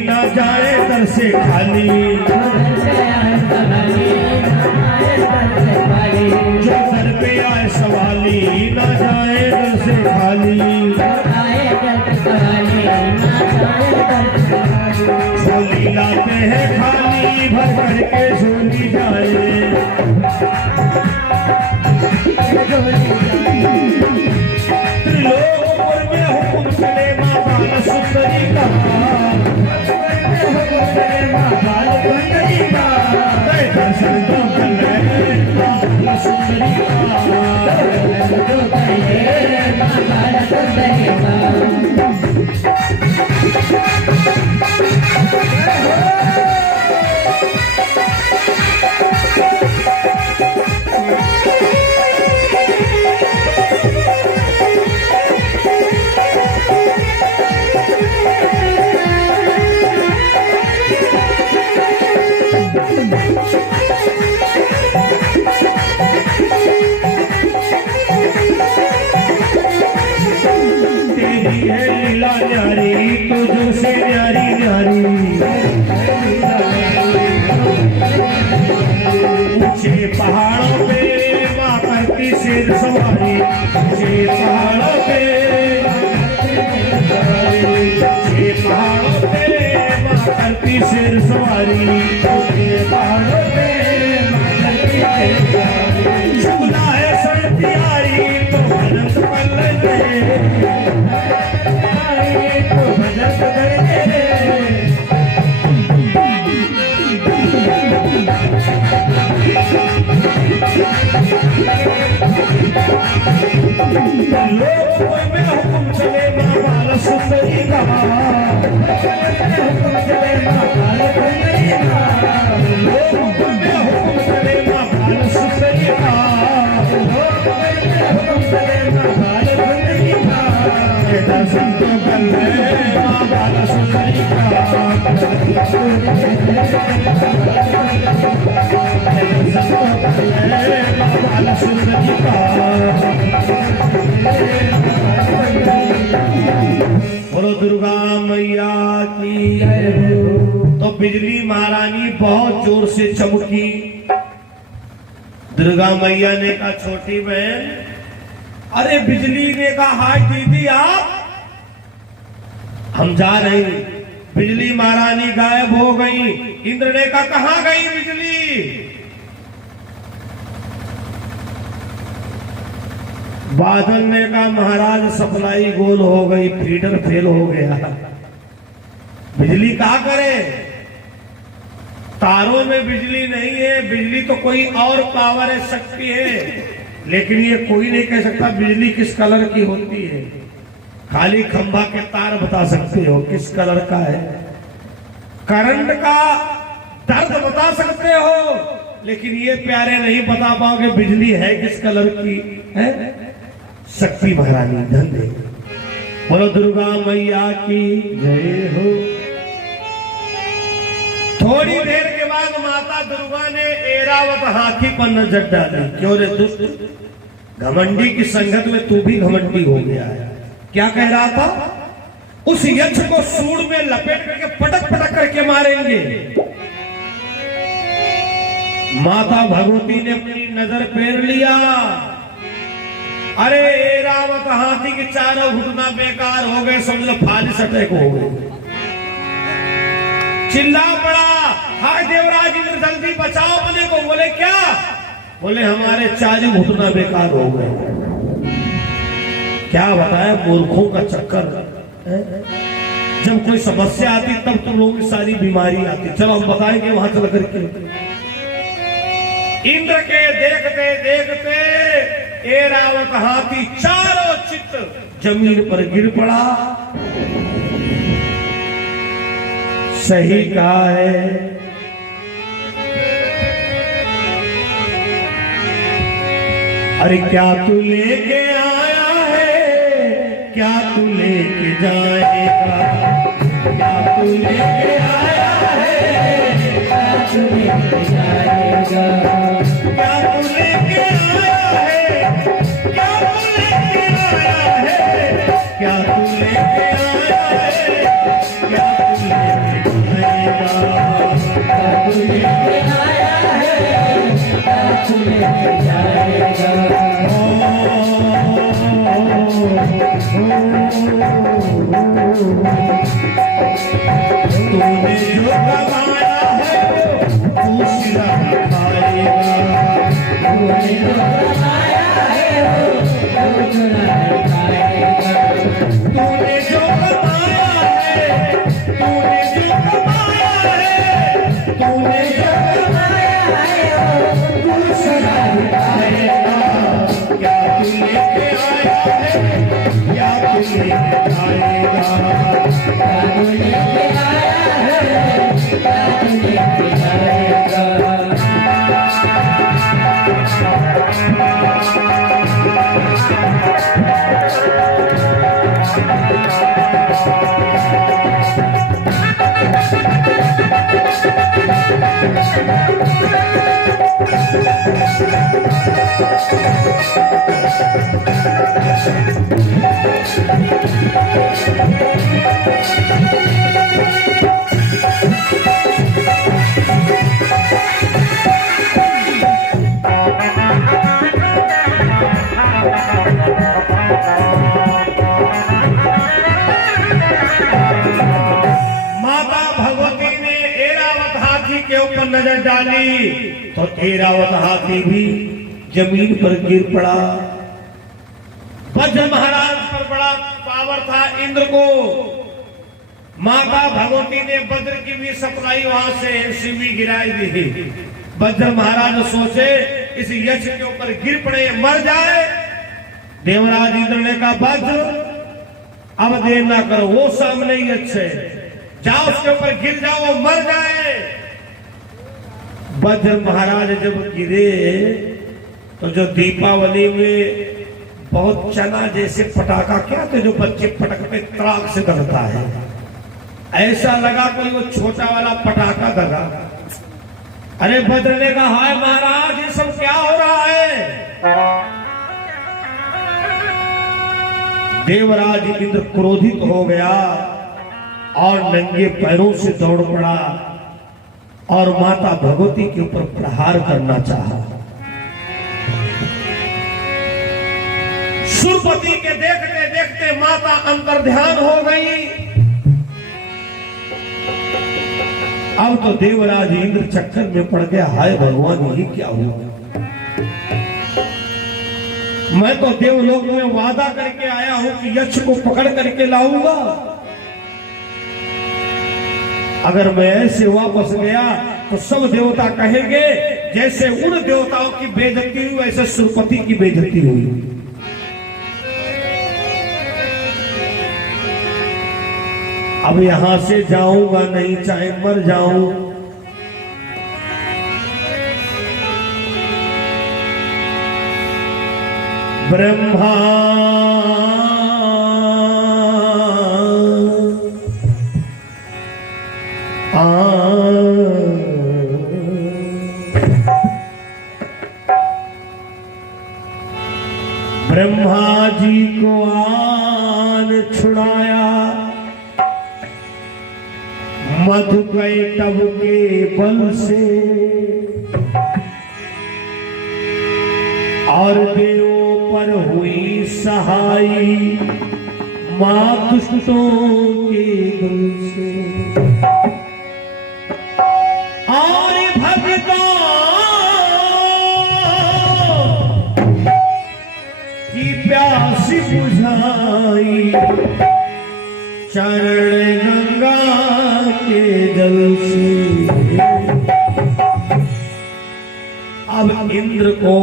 न जाए दर से खाली। जो दर पे आए सवाली न जाए दर से खाली। झोली लाते हैं खाली भर करके झोली जाए। त्रिलोकपुर में हुक्म चले मां बाल सुंदरी का। दर्शन तो कर ले मां बाल सुंदरी न्यारी तुझसे न्यारी न्यारी। ऊंचे पहाड़ों पे शेर सवारी ऊंचे पहाड़ों पे, ऊंचे पहाड़ों पे माँ करती शेर सवारी, ऊंचे पहाड़ों पे माँ करती शेर सवारी। शुक्ला है सर्दियारी तो भजन कर ले, तो भजन कर ले। लोग कोई में हुक्म चले माँ बाल सुंदरी का, हुक्म चले माँ बाल सुंदरी का, लोग कोई में हुक्म चले माँ बाल सुंदरी का, लोग कोई में हुक्म चले माँ बाल सुंदरी का। दर्शन तो कर ले माँ बाल सुंदरी का, दर्शन तो कर ले माँ बाल सुंदरी का। बोलो दुर्गा मैया की जय हो। तो बिजली महारानी बहुत जोर से चमकी। दुर्गा मैया ने कहा छोटी बहन, अरे बिजली ने कहा हाय दीदी आप, हम जा रहे हैं। बिजली महारानी गायब हो गई। इंद्र ने कहा कहां गई बिजली? बादल ने कहा महाराज सप्लाई गोल हो गई, फीडर फेल हो गया। बिजली क्या करे, तारों में बिजली नहीं है, बिजली तो कोई और पावर है, शक्ति है, लेकिन ये कोई नहीं कह सकता बिजली किस कलर की होती है। खाली खंभा के तार बता सकते हो किस कलर का है, करंट का दर्द बता सकते हो, लेकिन ये प्यारे नहीं बता पाओगे बिजली है किस कलर की है। शक्ति महारानी धन दे। बोलो दुर्गा मैया की जय हो। थोड़ी देर के बाद माता दुर्गा ने ऐरावत हाथी पर नजर डाली। क्यों रे दुष्ट, घमंडी की संगत में तू भी घमंडी हो गया है। क्या कह रहा था? उस यक्ष को सूंड में लपेट करके पटक पटक करके मारेंगे। माता भगवती ने अपनी नजर फेर लिया। अरे ऐरावत हाथी के चारों घुटना बेकार हो गए, समझ फालिस अटैक हो गए। चिल्ला पड़ा, हाय देवराज इंद्र जल्दी बचाओ अपने को। बोले क्या? बोले हमारे चारों घुटना बेकार हो गए। क्या बताया, मूर्खों का चक्कर है? जब कोई समस्या आती तब तुम लोगों की सारी बीमारी आती। चलो हम बताएंगे वहां चल करके। इंद्र के देखते देखते ऐरावत हाथी चारों चित्त जमीन पर गिर पड़ा। सही कहा है। अरे क्या तू लेके आया है, क्या तू लेके जाएगा, क्या तू लेके आया है, क्या तू लेके जाएगा, क्या तू लेके आया है, क्या तू लेके आया है, क्या तू लेके आया है, क्या तू लेके जाएगा, क्या तू लेके आया है, क्या तू लेके जाएगा। तूने जो कमाया है तू सिरा खाएगा, तूने जो कमाया है तू सिरा खाएगा, तूने जो कमाया है, तूने जो कमाया है, तूने जो कमाया है तू सिरा खाएगा। क्या तू लेके आया है, क्या तू लेके जाएगा, क्या तू लेके आया है, क्या तू लेके जाएगा। माता भगवती ने ऐरावत हाथी के ऊपर नजर डाली तो ऐरावत हाथी भी जमीन पर गिर पड़ा। वज्र महाराज पर बड़ा पावर था इंद्र को। माता भगवती ने वज्र की भी सप्लाई वहां से शिवी गिराई दी। वज्र महाराज सोचे इस यक्ष के ऊपर गिर पड़े मर जाए। देवराज इंद्र ने कहा वज्र अब देर ना करो, वो सामने ही अच्छे, जाओ उसके ऊपर गिर जाओ, वो मर जाए। वज्र महाराज जब गिरे तो जो दीपावली में बहुत चना जैसे पटाखा क्या थे जो बच्चे पटकते तड़ाक से दगता है, ऐसा लगा कोई वो छोटा वाला पटाखा दगा। अरे वज्र ने कहा हाय महाराज ये सब क्या हो रहा है। देवराज इंद्र क्रोधित हो गया और नंगे पैरों से दौड़ पड़ा और माता भगवती के ऊपर प्रहार करना चाहा। सुरपति के देखते देखते माता अंतर्ध्यान हो गई। अब तो देवराज इंद्र चक्कर में पड़ गया, हाय भगवान यही क्या हुआ। मैं तो देवलोक में वादा करके आया हूं कि यक्ष को पकड़ करके लाऊंगा। अगर मैं ऐसे वापस गया तो सब देवता कहेंगे जैसे उन देवताओं की बेइज्जती हुई वैसे सुरपति की बेइज्जती हुई। अब यहां से जाऊंगा नहीं, चाहे मर जाऊं। ब्रह्मा ब्रह्मा जी को आन छुड़ाया, मधुकैटभ के बल से और देवों पर हुई सहाई मां दुष्टों के बल से। और भक्तों की प्यास बुझाई चरण गंगा के जल से। अब इंद्र को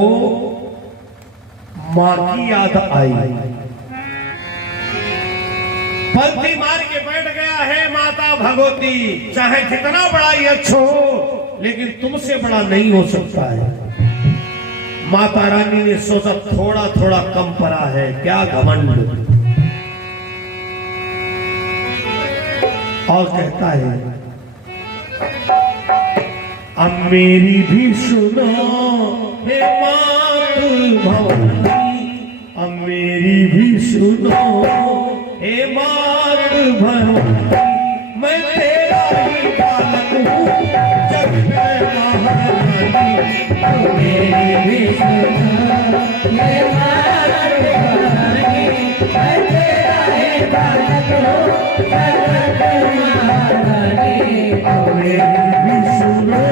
मां की याद आई, पलटी मार के बैठ गया है माता भगवती, चाहे जितना बड़ा यक्ष हो लेकिन तुमसे बड़ा नहीं हो सकता है। माता रानी ने सोचा थोड़ा थोड़ा कम पड़ा है, क्या घमंड। और कहता है अब मेरी भी सुनो हे मातृ भवानी, अब मेरी भी सुनो हे मातृ भवानी, मैं तेरा ही बालक हूँ जग में महारानी। अब मेरी भी सुनो हे मातृ भवानी, मैं तेरा ही बालक हूँ जग में महारानी। अब मेरी भी सुनो।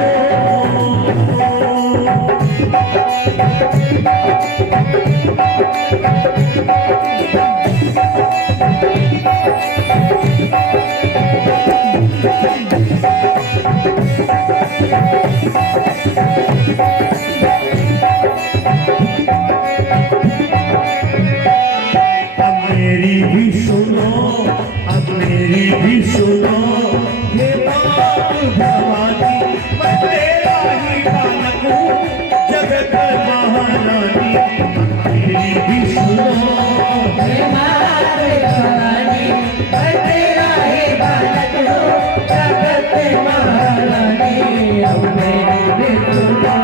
अब मेरी भी सुनो, अब मेरी भी सुनो हे मातृ भवानी, मैं तेरा ही बालक हूँ जगत महारानी। मेरी भी सुनो हे मातृ भवानी, मैं तेरा ही बालक हूँ जगत महारानी। अब मेरी भी सुनो।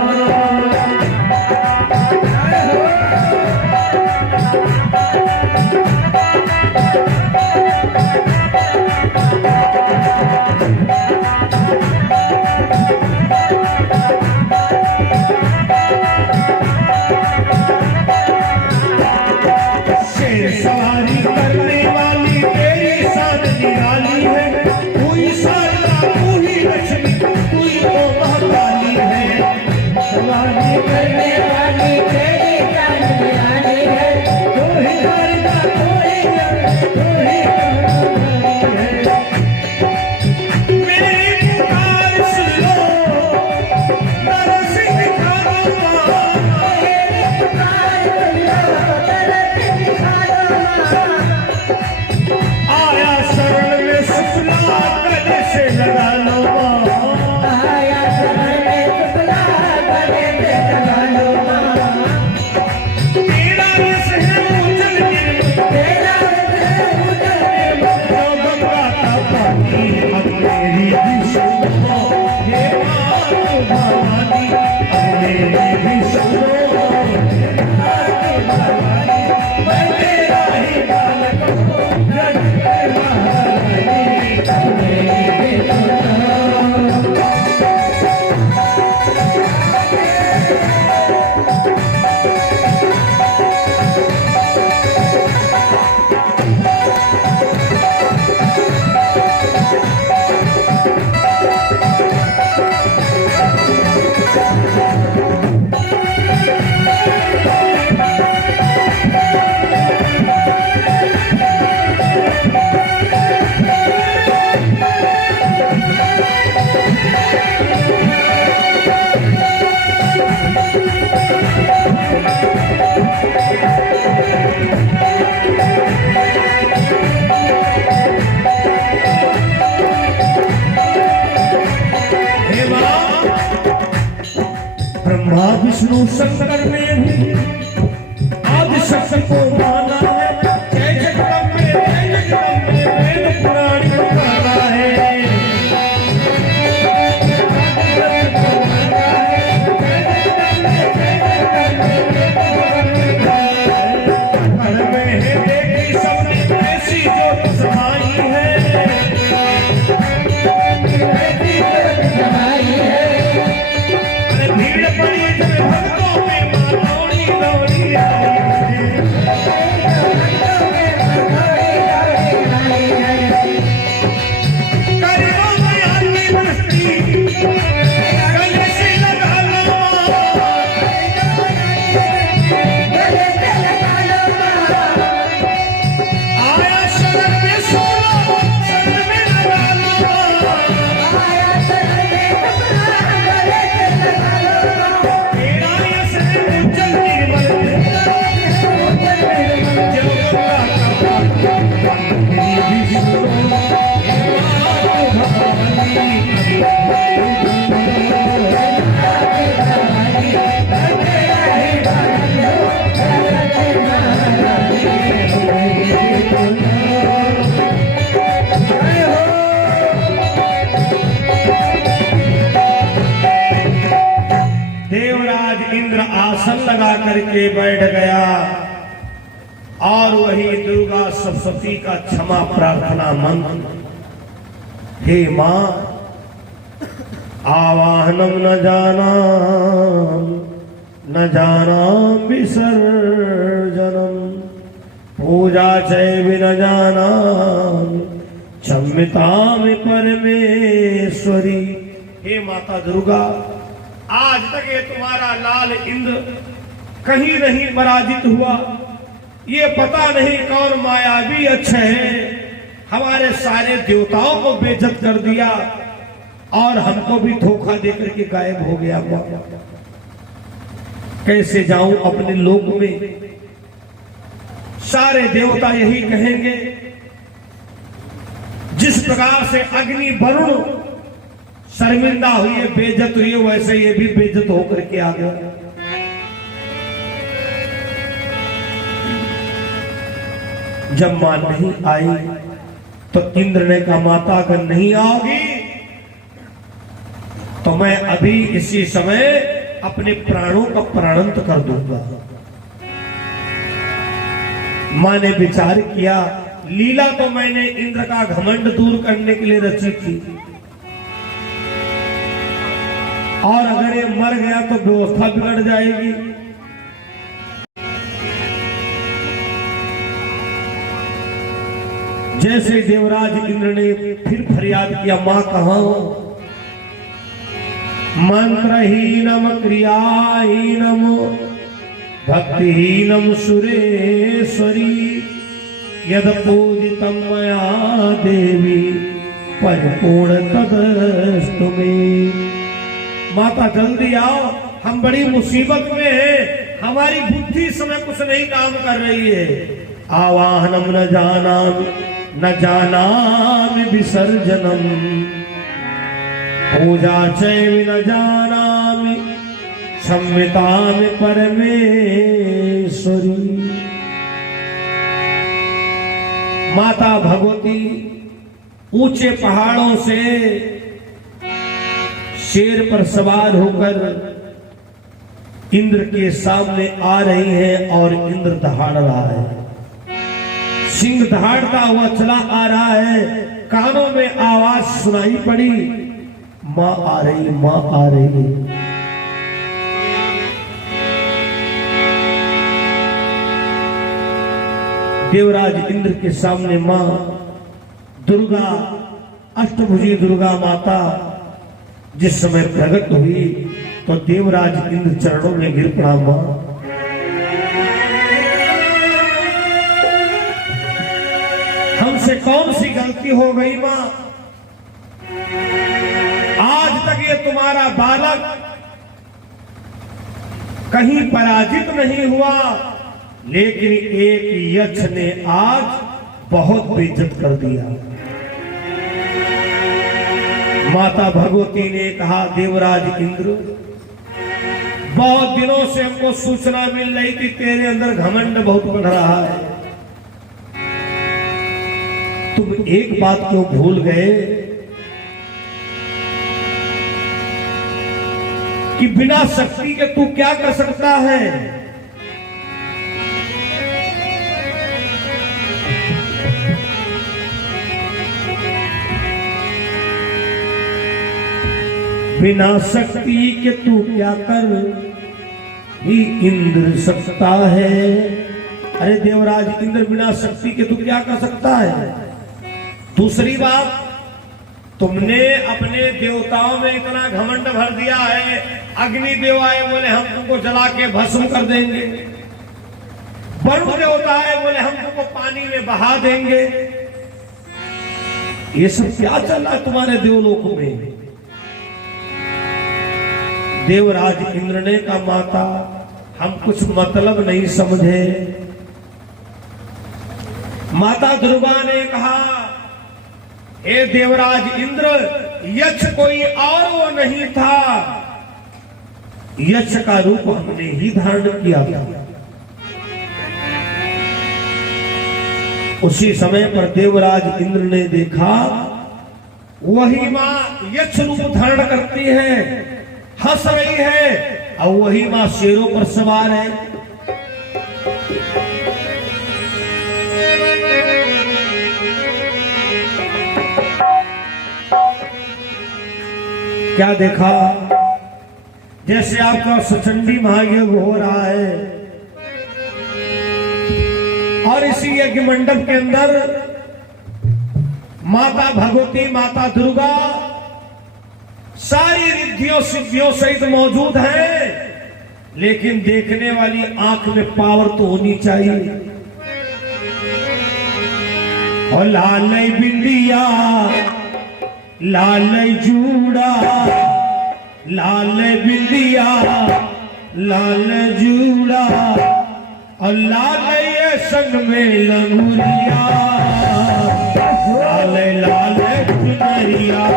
ब्रह्मा विष्णु शंकर ने भी आदि शक्ति को माना है। जय जगदम्बे वेद पुराण पुकारा है। घर में है देखी सबने ऐसी ज्योत समाई है। भीड़ पड़ी जब भक्तों में मानौनी दौड़ी आई है। करीबों में आदमी बस्ती गले से लगा लो। आया शरण में सोलो शरण में लगा लो। देवराज इंद्र आसन लगा करके बैठ गया और वही दुर्गा सरस्वती का क्षमा प्रार्थना मंत्र। हे मां आवाहनम न जाना विसर्जनम पूजा चैवि न जाना क्षम्यताम परमेश्वरी। हे माता दुर्गा, आज तक ये तुम्हारा लाल इंद्र कहीं नहीं पराजित हुआ। ये पता नहीं कौन मायावी अच्छे है, हमारे सारे देवताओं को बेइज्जत कर दिया और हमको भी धोखा देकर के गायब हो गया। कैसे जाऊं अपने लोक में? सारे देवता यही कहेंगे, जिस प्रकार से अग्नि वरुण शर्मिंदा हुई बेइज्जत हुई, वैसे ये भी बेइज्जत होकर के आ गया। जब मां नहीं आई तो इंद्र ने कहा, माता अगर नहीं आओगी तो मैं अभी इसी समय अपने प्राणों का प्राणांत कर दूंगा। मां ने विचार किया, लीला तो मैंने इंद्र का घमंड दूर करने के लिए रची थी, और अगर ये मर गया तो व्यवस्था बिगड़ जाएगी। जैसे देवराज इंद्र ने फिर फरियाद किया, मां कहां हो? मंत्रहीनम क्रियाहीनम भक्तिहीनम सुरेश्वरी यद पूजितम मया देवी परिपूर्ण तदस्तु मे। माता जल्दी आओ, हम बड़ी मुसीबत में हैं, हमारी बुद्धि समय कुछ नहीं काम कर रही है। आवाहनम न जानामि विसर्जनम पूजा चैवि न जानामि क्षम्यतामि परमेश्वरी। माता भगवती ऊंचे पहाड़ों से शेर पर सवार होकर इंद्र के सामने आ रही है और इंद्र दहाड़ रहा है। सिंह दहाड़ता हुआ चला आ रहा है, कानों में आवाज सुनाई पड़ी, मां आ रही, मां आ रही। देवराज इंद्र के सामने मां दुर्गा अष्टभुजी दुर्गा माता जिस समय प्रकट हुई तो देवराज इंद्र चरणों में गिर पड़ा। मां, हमसे कौन सी गलती हो गई मां? आज तक ये तुम्हारा बालक कहीं पराजित नहीं हुआ, लेकिन एक यक्ष ने आज बहुत बेइज्जत कर दिया। माता भगवती ने कहा, देवराज इंद्र, बहुत दिनों से हमको सूचना मिल रही थी तेरे अंदर घमंड बहुत बढ़ रहा है। तुम एक बात क्यों भूल गए कि बिना शक्ति के तू क्या कर सकता है? बिना शक्ति के तू क्या कर ही इंद्र सकता है। अरे देवराज इंद्र, बिना शक्ति के तू क्या कर सकता है? दूसरी बात, तुमने अपने देवताओं में इतना घमंड भर दिया है। अग्नि देव आए, बोले हम तुमको जला के भस्म कर देंगे। वरुण देवता आए, बोले हम तुमको पानी में बहा देंगे। ये सब क्या चल रहा है तुम्हारे देवलोक में? देवराज इंद्र ने कहा, माता हम कुछ मतलब नहीं समझे। माता दुर्गा ने कहा, हे देवराज इंद्र, यक्ष कोई और वो नहीं था, यक्ष का रूप हमने ही धारण किया था। उसी समय पर देवराज इंद्र ने देखा वही मां यक्ष रूप धारण करती है, हंस रही है, और वही मां शेरों पर सवार है। क्या देखा? जैसे आपका सुचंडी महायज्ञ हो रहा है और इसी यज्ञ मंडप के अंदर माता भगवती, माता दुर्गा सारी रिद्धियों सिद्धियों सहित मौजूद है, लेकिन देखने वाली आंख में पावर तो होनी चाहिए। और लाल बिंदिया, लाल जूड़ा, लाल बिंदिया, लाल जूड़ा, और लाल ये संग में लंगुरिया, लाल लाल चुनरिया।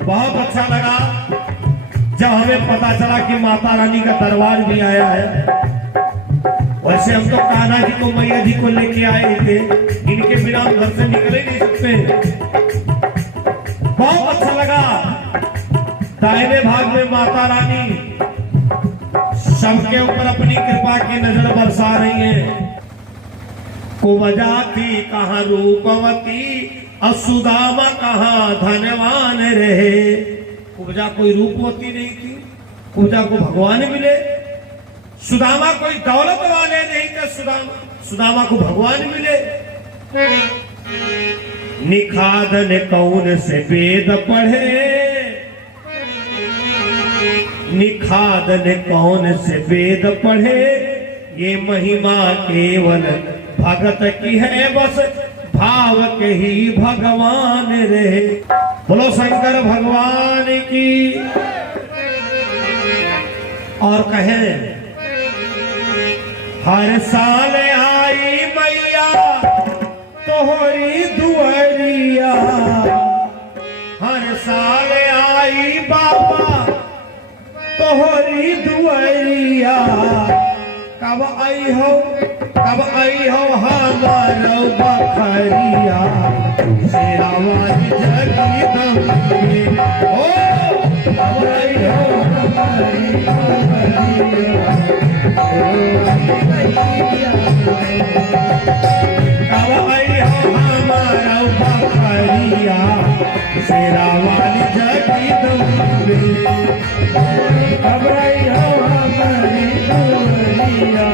बहुत अच्छा लगा जब हमें पता चला कि माता रानी का दरबार भी आया है। वैसे हम तो कान्हा जी को, मैया जी को लेके आए थे, इनके बिना हम घर से निकल ही नहीं सकते। बहुत अच्छा लगा। दाहिने भाग में माता रानी सबके ऊपर अपनी कृपा की नजर बरसा रही है। कुब्जा थी कहाँ रूपवती, असुदामा कहाँ धनवान रहे। कुब्जा कोई रूपवती नहीं थी, कुब्जा को भगवान मिले। सुदामा कोई दौलत वाले नहीं थे, सुदामा को भगवान मिले। निखादन कौन से वेद पढ़े, निखादन कौन से वेद पढ़े, ये महिमा केवल भगत की है, बस भाव के ही भगवान रहे। बोलो शंकर भगवान की। और कहे हर साल आई मैया तो तोहरी दुआरिया हर साल आई बाबा तोहरी दुआरिया कब आई हो हमारो बखरिया शेरा वाली जगदम्बे ओ कब आई हो हमारी बखरिया कब आई हो हमारो बखरिया शेरा वाली जगदम्बे कब आई हो हमारी दुआरिया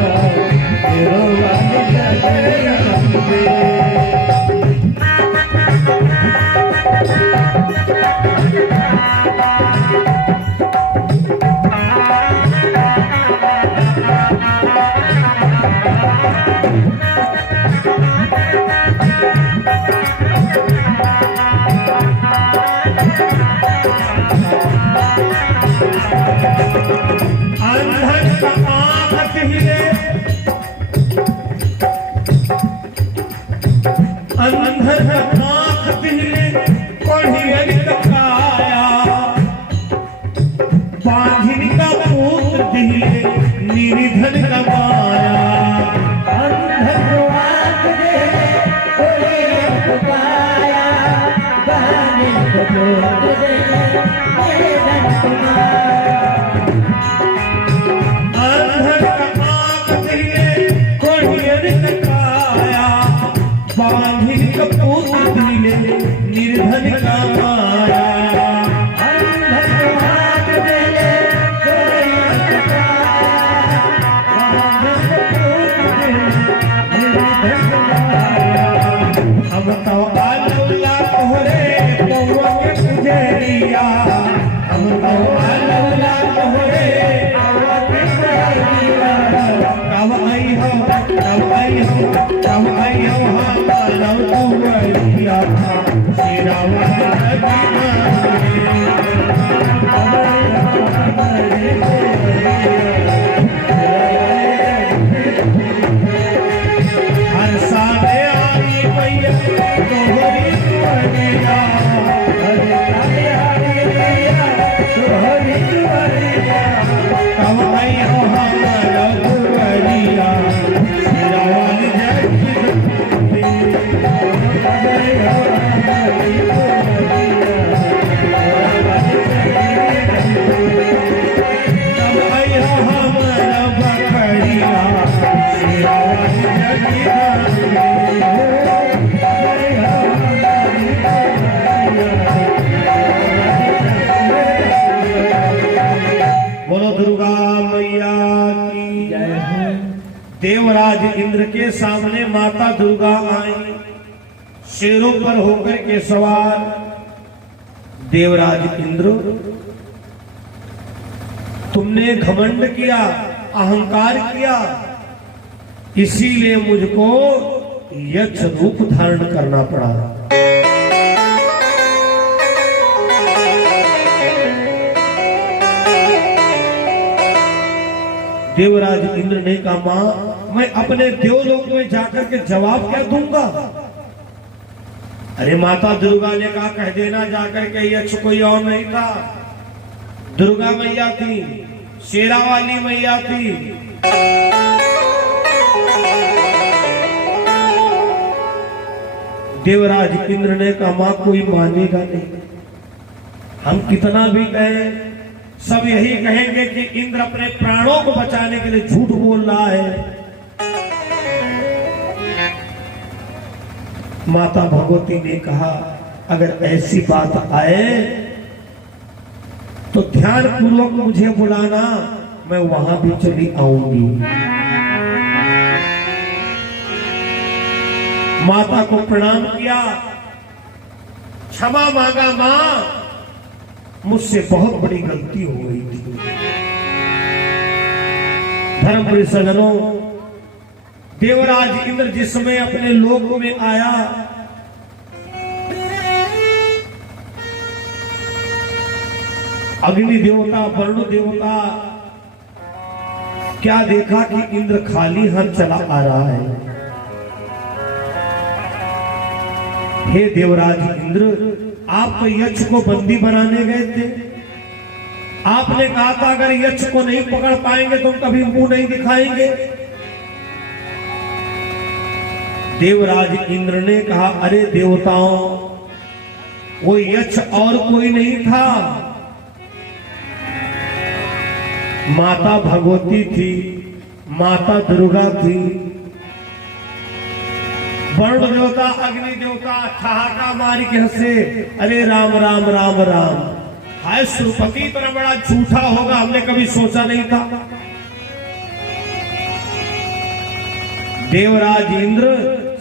शेरा वाली जगदम्बे अंधर आँख दिले कोढ़ियन काया बांधिन का पुत्र दिले निर्धन का माया अंधर आँख दिले कोढ़ियन काया बांधिन का पुत्र दिले निर्धन का माया अंधर आँख दिले कोढ़ियन काया बांधिन कपूत दिले निर्धन का माया अंधन हाथ दिले हम तो आलूला तोहरे पौवा के पुजरिया हम तो आलूला तोहरे पौवा के पुजरिया कब आई हो कब आई हो कब आई हो हमारा दुआरिया शेरा वाली हर साल आई मैया तोहरी दुआरिया हर साल आई मैया तोहरी दुआरिया कब आई हो हमारा दुआरिया शेरा वाली जगदम्बे कब आई हो हमारी दुआरिया कब आई हो हमारा बखरिया शेरा वाली जगदम्बे बोलो दुर्गा मैया की जय हो। देवराज इंद्र के सामने माता दुर्गा आई शेरों पर होकर के सवार। देवराज इंद्र तुमने घमंड किया अहंकार किया इसीलिए मुझको यक्ष रूप धारण करना पड़ा। देवराज इंद्र ने कहा मां मैं अपने देवलोक में जाकर के जवाब क्या दूंगा। अरे माता दुर्गा ने कहा कह देना जाकर के यक्ष कोई और नहीं था दुर्गा मैया थी शेरा वाली मैया थी। देवराज इंद्र ने कहा मां कोई मानेगा नहीं हम कितना भी कहें सब यही कहेंगे कि इंद्र अपने प्राणों को बचाने के लिए झूठ बोल रहा है। माता भगवती ने कहा अगर ऐसी बात आए तो ध्यान पूर्वक मुझे बुलाना मैं वहां भी चली आऊंगी। माता को प्रणाम किया क्षमा मांगा मां मुझसे बहुत बड़ी गलती हो गई थी। धर्म परिसजनों देवराज इंद्र जिस समय अपने लोक में आया अग्नि देवता वरुण देवता क्या देखा कि इंद्र खाली हाथ चला आ रहा है। हे देवराज इंद्र, आप तो यक्ष को बंदी बनाने गए थे। आपने कहा था अगर यक्ष को नहीं पकड़ पाएंगे तो कभी मुंह नहीं दिखाएंगे। देवराज इंद्र ने कहा, अरे देवताओं, वो यक्ष और कोई नहीं था, माता भगवती थी, माता दुर्गा थी। वरुण देवता, अग्नि देवता ठहाका मार के हंसे, अरे राम राम राम राम, हाय सुरपति इतना बड़ा झूठा होगा हमने कभी सोचा नहीं था। देवराज इंद्र,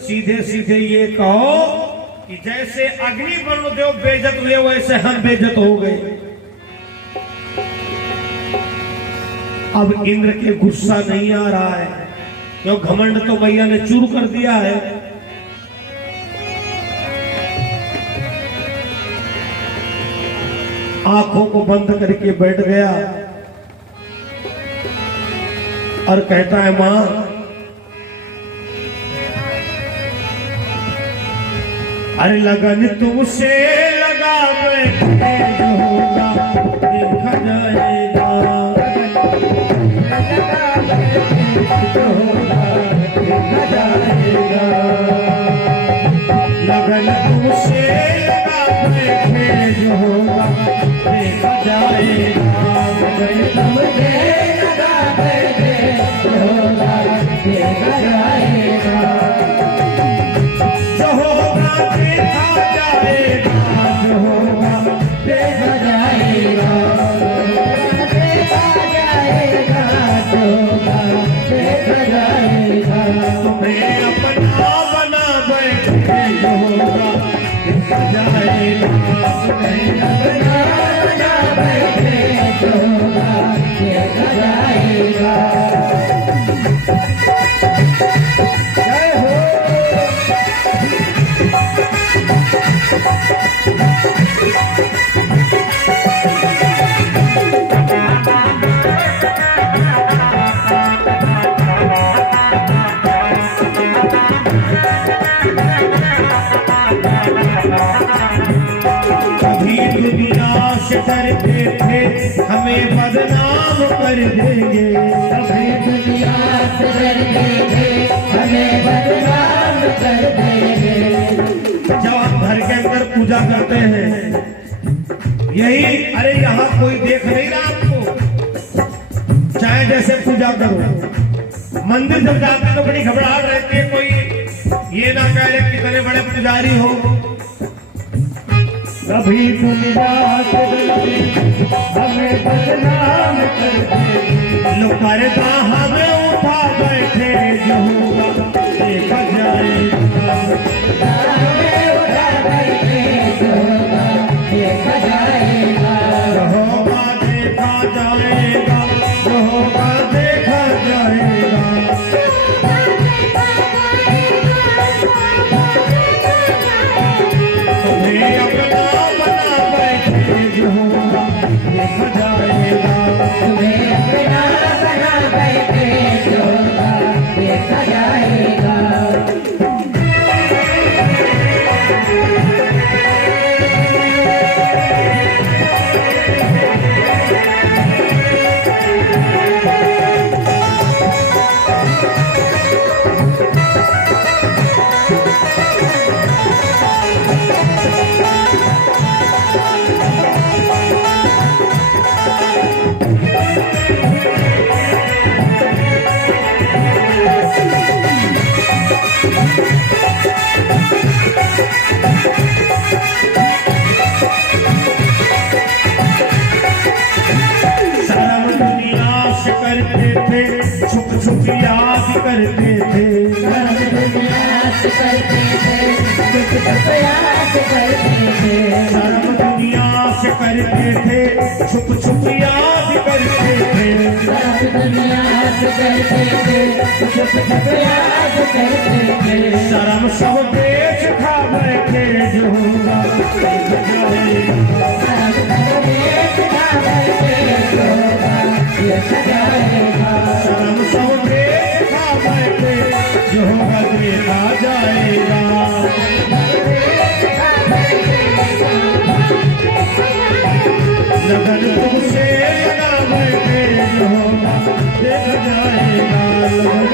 सीधे सीधे ये कहो कि जैसे अग्नि वरुण देव बेइज्जत हुए वैसे हम बेइज्जत हो गए। अब इंद्र के गुस्सा नहीं आ रहा है, क्यों घमंड तो मैया ने चूर कर दिया है। आंखों को बंद करके बैठ गया और कहता है, मां, अरे लगन तुमसे लगा बैठे जो होगा देखा जाएगा, जो होगा देखा जाएगा। लगन तुमसे लगा बैठे जो होगा देखा जाएगा, लगन तुमसे लगा बैठे जो होगा देखा जाएगा, जो होगा देखा जाएगा, जो होगा देखा जाएगा, देखा जाएगा, जो होगा देखा जाएगा। तुम्हें अपना बना बैठे जो होगा देखा जाएगा, तुम्हें अपना बना बैठे जो होगा देखा जाएगा। जय हो। कभी दुनिया से डरते थे हमें बदनाम कर देंगे, कभी दुनिया से डरते थे हमें बदनाम कर देंगे। जब हम घर के अंदर पूजा करते हैं यही, अरे यहाँ कोई देख नहीं रहा आपको, चाहे जैसे पूजा करो। मंदिर जब जाते हैं तो बड़ी घबराहट रहती है, कोई ये ना कहे कितने बड़े पुजारी हो। कभी दुनिया से डरते हमें बदनाम कर देंगे, लोग करता हमें उठा बैठे जो होगा देखा जाएगा, हमें उठा बैठे जो होगा देखा जाएगा, जो होगा देखा जाएगा, जो होगा देखा जाएगा। तुम्हें अपना बना बैठे जो होगा देखा जाएगा, तुम्हें अपना बना बैठे जो होगा देखा जाएगा। करते थे छुप छुप याद करते थे, शर्म दुनिया से करते थे छुप छुप याद करते थे, शर्म सब बेच खा बैठे जो होगा देखा जाएगा, शर्म सब बेच खा बैठे जो होगा देखा जाएगा। लगन तुमसे लगा बैठे जो होगा देख जाएगा लगन।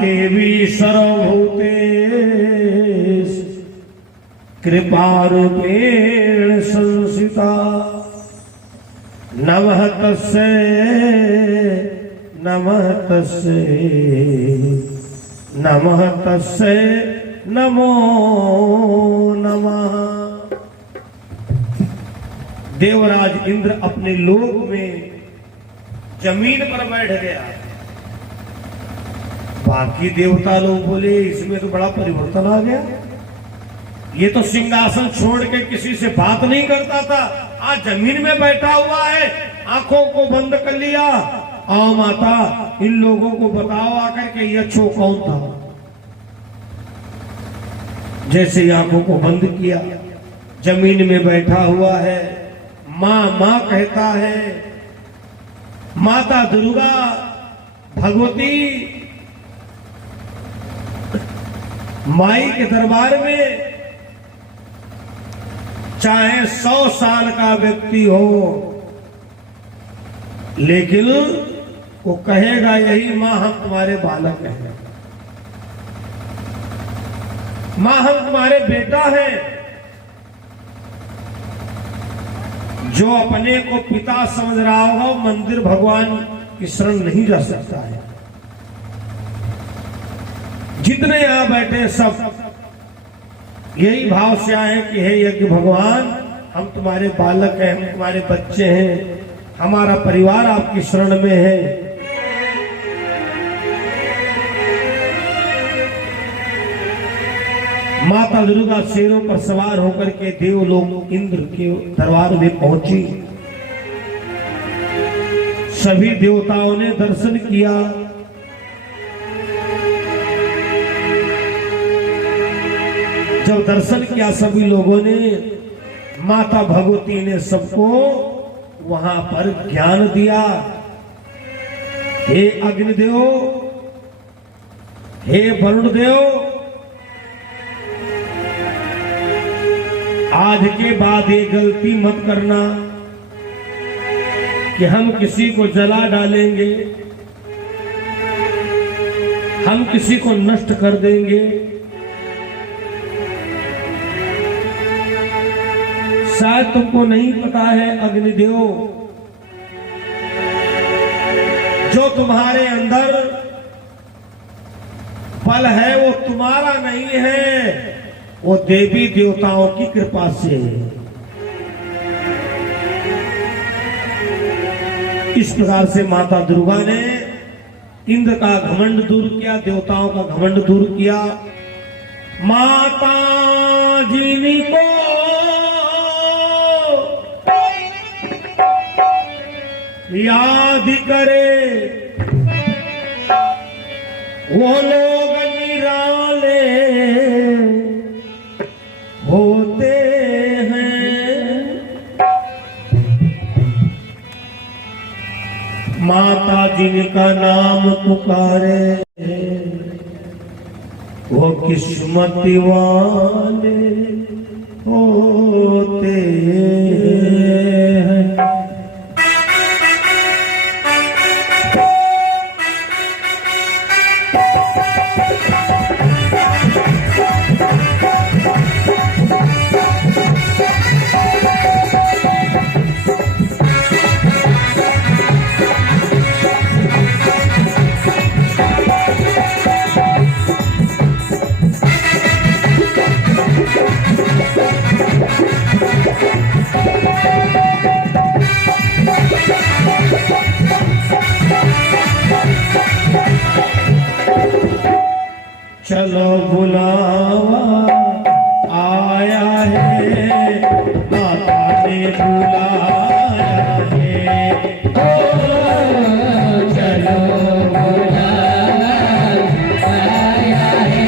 देवी सर्वभूतेष कृपारूपेण संसिता नमः तस्यै नमः तस्यै नमो नमः। देवराज इंद्र अपने लोक में जमीन पर बैठ गया। बाकी देवता लोग बोले इसमें तो बड़ा परिवर्तन आ गया, ये तो सिंहासन छोड़ के किसी से बात नहीं करता था, आज जमीन में बैठा हुआ है, आंखों को बंद कर लिया। आओ माता इन लोगों को बताओ आकर के ये अच्छो कौन था। जैसे ही आंखों को बंद किया, जमीन में बैठा हुआ है, माँ माँ कहता है। माता दुर्गा भगवती माई के दरबार में चाहे 100 साल का व्यक्ति हो, लेकिन वो कहेगा यही मां हम तुम्हारे बालक हैं, मां हम तुम्हारे बेटा हैं। जो अपने को पिता समझ रहा होगा मंदिर भगवान की शरण नहीं जा सकता है। जितने यहां बैठे सब यही भाव से आए कि हे यज्ञ भगवान हम तुम्हारे बालक हैं, हम तुम्हारे बच्चे हैं, हमारा परिवार आपकी शरण में है। माता दुर्गा शेरों पर सवार होकर के देवलोक इंद्र के दरबार में पहुंची। सभी देवताओं ने दर्शन किया। जब दर्शन किया सभी लोगों ने, माता भगवती ने सबको वहां पर ज्ञान दिया। हे अग्निदेव, हे वरुण देव, आज के बाद ये गलती मत करना कि हम किसी को जला डालेंगे, हम किसी को नष्ट कर देंगे। शायद तुमको नहीं पता है अग्निदेव, जो तुम्हारे अंदर बल है वो तुम्हारा नहीं है, वो देवी देवताओं की कृपा से है। इस प्रकार से माता दुर्गा ने इंद्र का घमंड दूर किया, देवताओं का घमंड दूर किया। माता जिनको याद करे वो लोग निराले होते हैं। माता जिनका नाम पुकारे वो किस्मती वाले होते हैं। चलो बुलावा आया है, माता ने बुलाया है। चलो बुलावा आया है,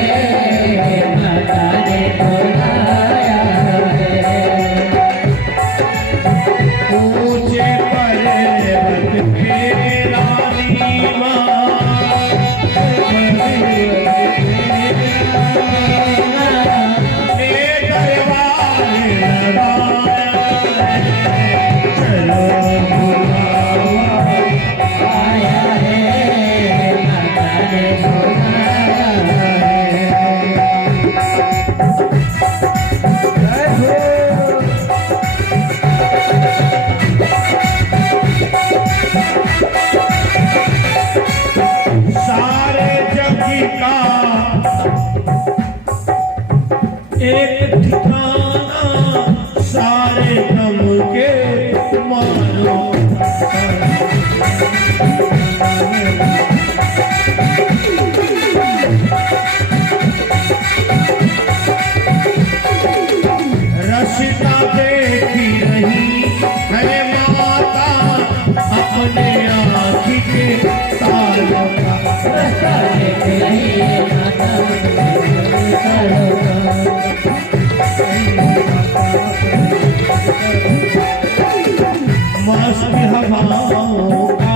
माता ने बुलाया है। ऊंचे पर्वत पे रानी माँ, एक ठिकाना सारे गम के मारो। रसिता देखी रही है माता अपने आँख के तारों का। रास्ता देख रही है माता तारों का। मस्त हवाओं का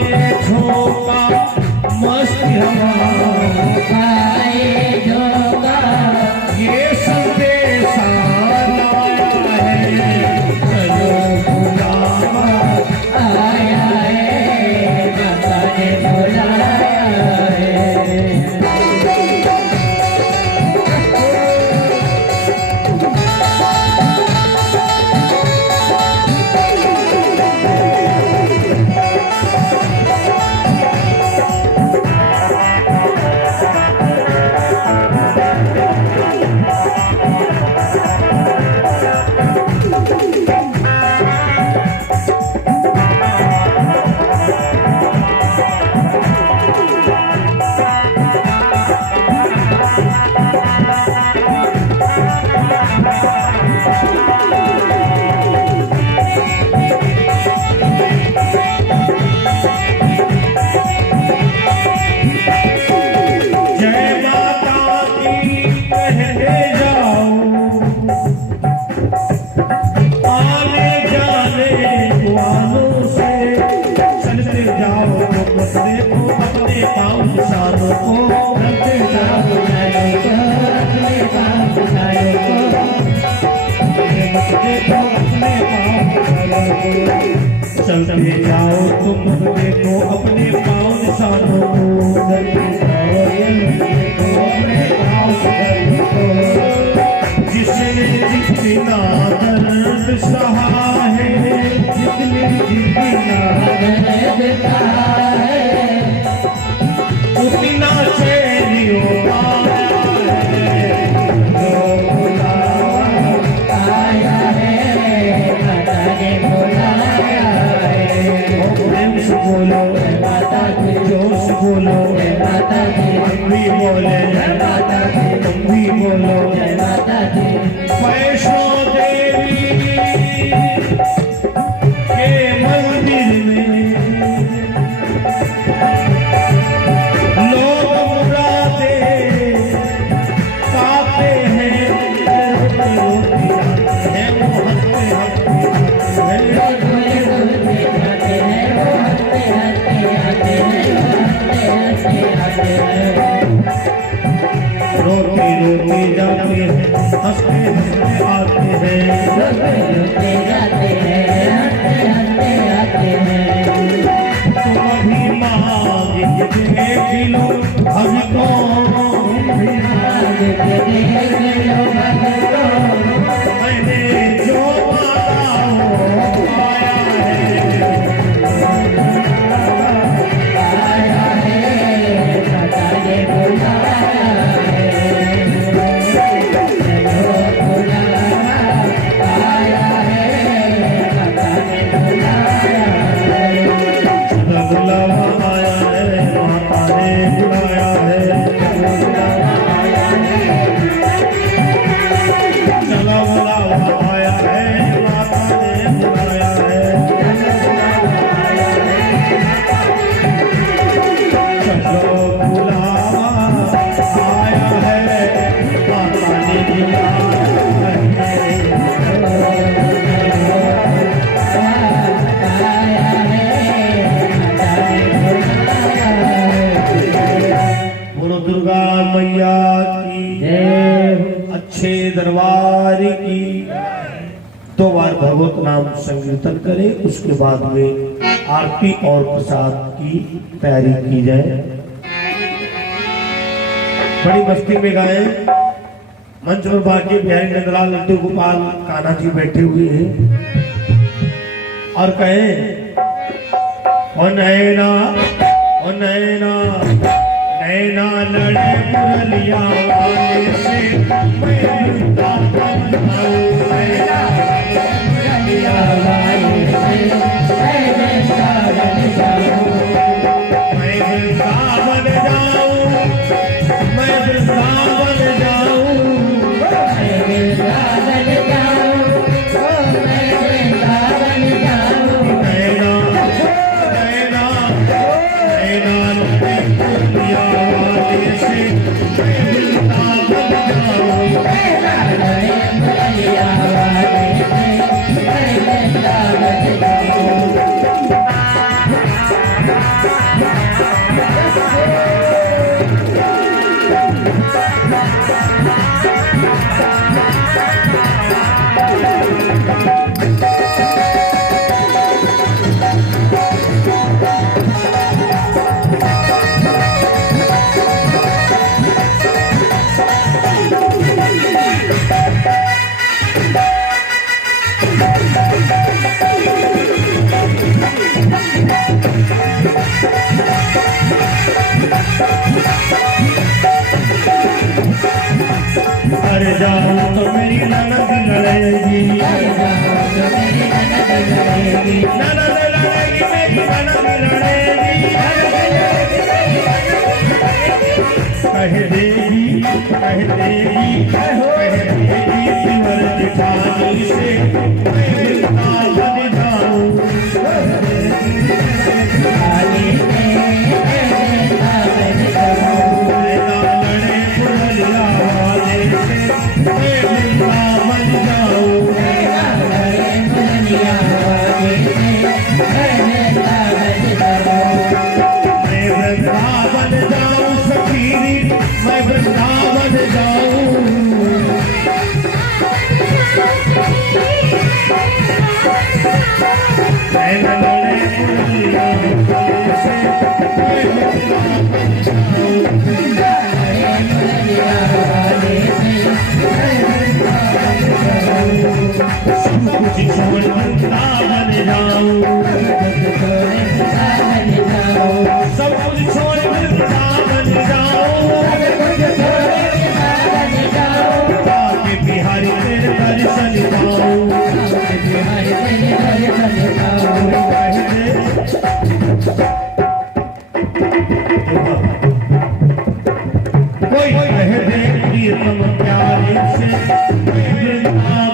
ये झोंका, मस्त हवाओं का ये झोंका, ये संदेशा लाया है। चलो बुलावा आया है, माता ने बुलाया है। चलते जाओ तुम देखो अपने पाँव निशानों को, चलते जाओ अपने पाँव को। जिसने जितना दर्द सहा है, जितने जितना दर्द सहा है, उतना चैनियों आया है। आया है, माता ने बुलाया है। प्रेम से बोलो माता की, जोर से बोलो माता की, हम भी बोले माता की, तुम भी बोलो। माता की। वैष्णो देवी के मंदिर में लोग मुरादे पाते हैं, रोते जाते हैं, वो हंसते हंसते हैं। रोते रोते जाते हैं, हंसते हंसते आते हैं। रोते जाते हैं, हंसते हंसते आते हैं। तुम अभी मांग के देख लो भक्तों, मांग के देख लो भक्तों, मैंने जो मांगा वो पाया है। आया है, माता ने बुलाया है। बुलाया आया है, माता ने बुलाया है। बुलावा आया है, माता ने बुलाया है। जो बुलावा आया है, माता ने बुलाया है। बोलो दुर्गा मैया की जय। अच्छे दरबार की। 2 बार भगवत नाम संकीर्तन करें, उसके बाद में आरती और प्रसाद की तैयारी की जाए। बड़ी मस्ती में गाए। मंच पर बाकी बिहारी नंदलाल, लड्डू गोपाल, कान्हा जी बैठे हुए हैं और कहें ओ नैना, ओ नैना, नैना लड़े मुरलिया वाले से, मैं वृंदावन जाऊं, नैना मुरलिया वाले से, मैं वृंदावन जाऊं, मैं वृंदावन जाऊं, मैं वृंदावन जाऊं, मैं वृंदावन जाऊं, मैं वृंदावन जाऊं, नैना, नैना, नैना लड़े मुरलिया वाले से, मैं वृंदावन जाऊं, नैना लड़े मुरलिया वाले से, मैं वृंदावन जाऊं। अरे जाऊं तो मेरी ननद लड़ेगी, ननद लड़ेगी, मेरी ननद लड़ेगी, कह देगी, कह देगी, कह देगी सिवर जिठानी से, मैं वृंदावन जाऊं, नैना लड़े मुरलिया वाले से, मैं वृंदावन जाऊं, नैना लड़े मुरलिया वाले से, मैं वृंदावन जाऊं। मैं वृंदावन जाऊं सखीरी, मैं वृंदावन जाऊं, नैना लड़े मुरलिया वाले से, मैं वृंदावन जाऊं, लड़े मुरलिया वाले से, मैं वृंदावन जाऊं। सब कुछ छोड़ वृंदावन जाऊं, छोड़े वृंदावन जाऊं, सब कुछ छोड़ वृंदावन जाऊं, छोड़े वृंदावन जाऊं, आके बिहारी तेरे दर्शन पाऊं, बिहारी तेरे दर्शन पाऊं। कोई कह दे प्रियतम प्यारे से, मैं वृंदावन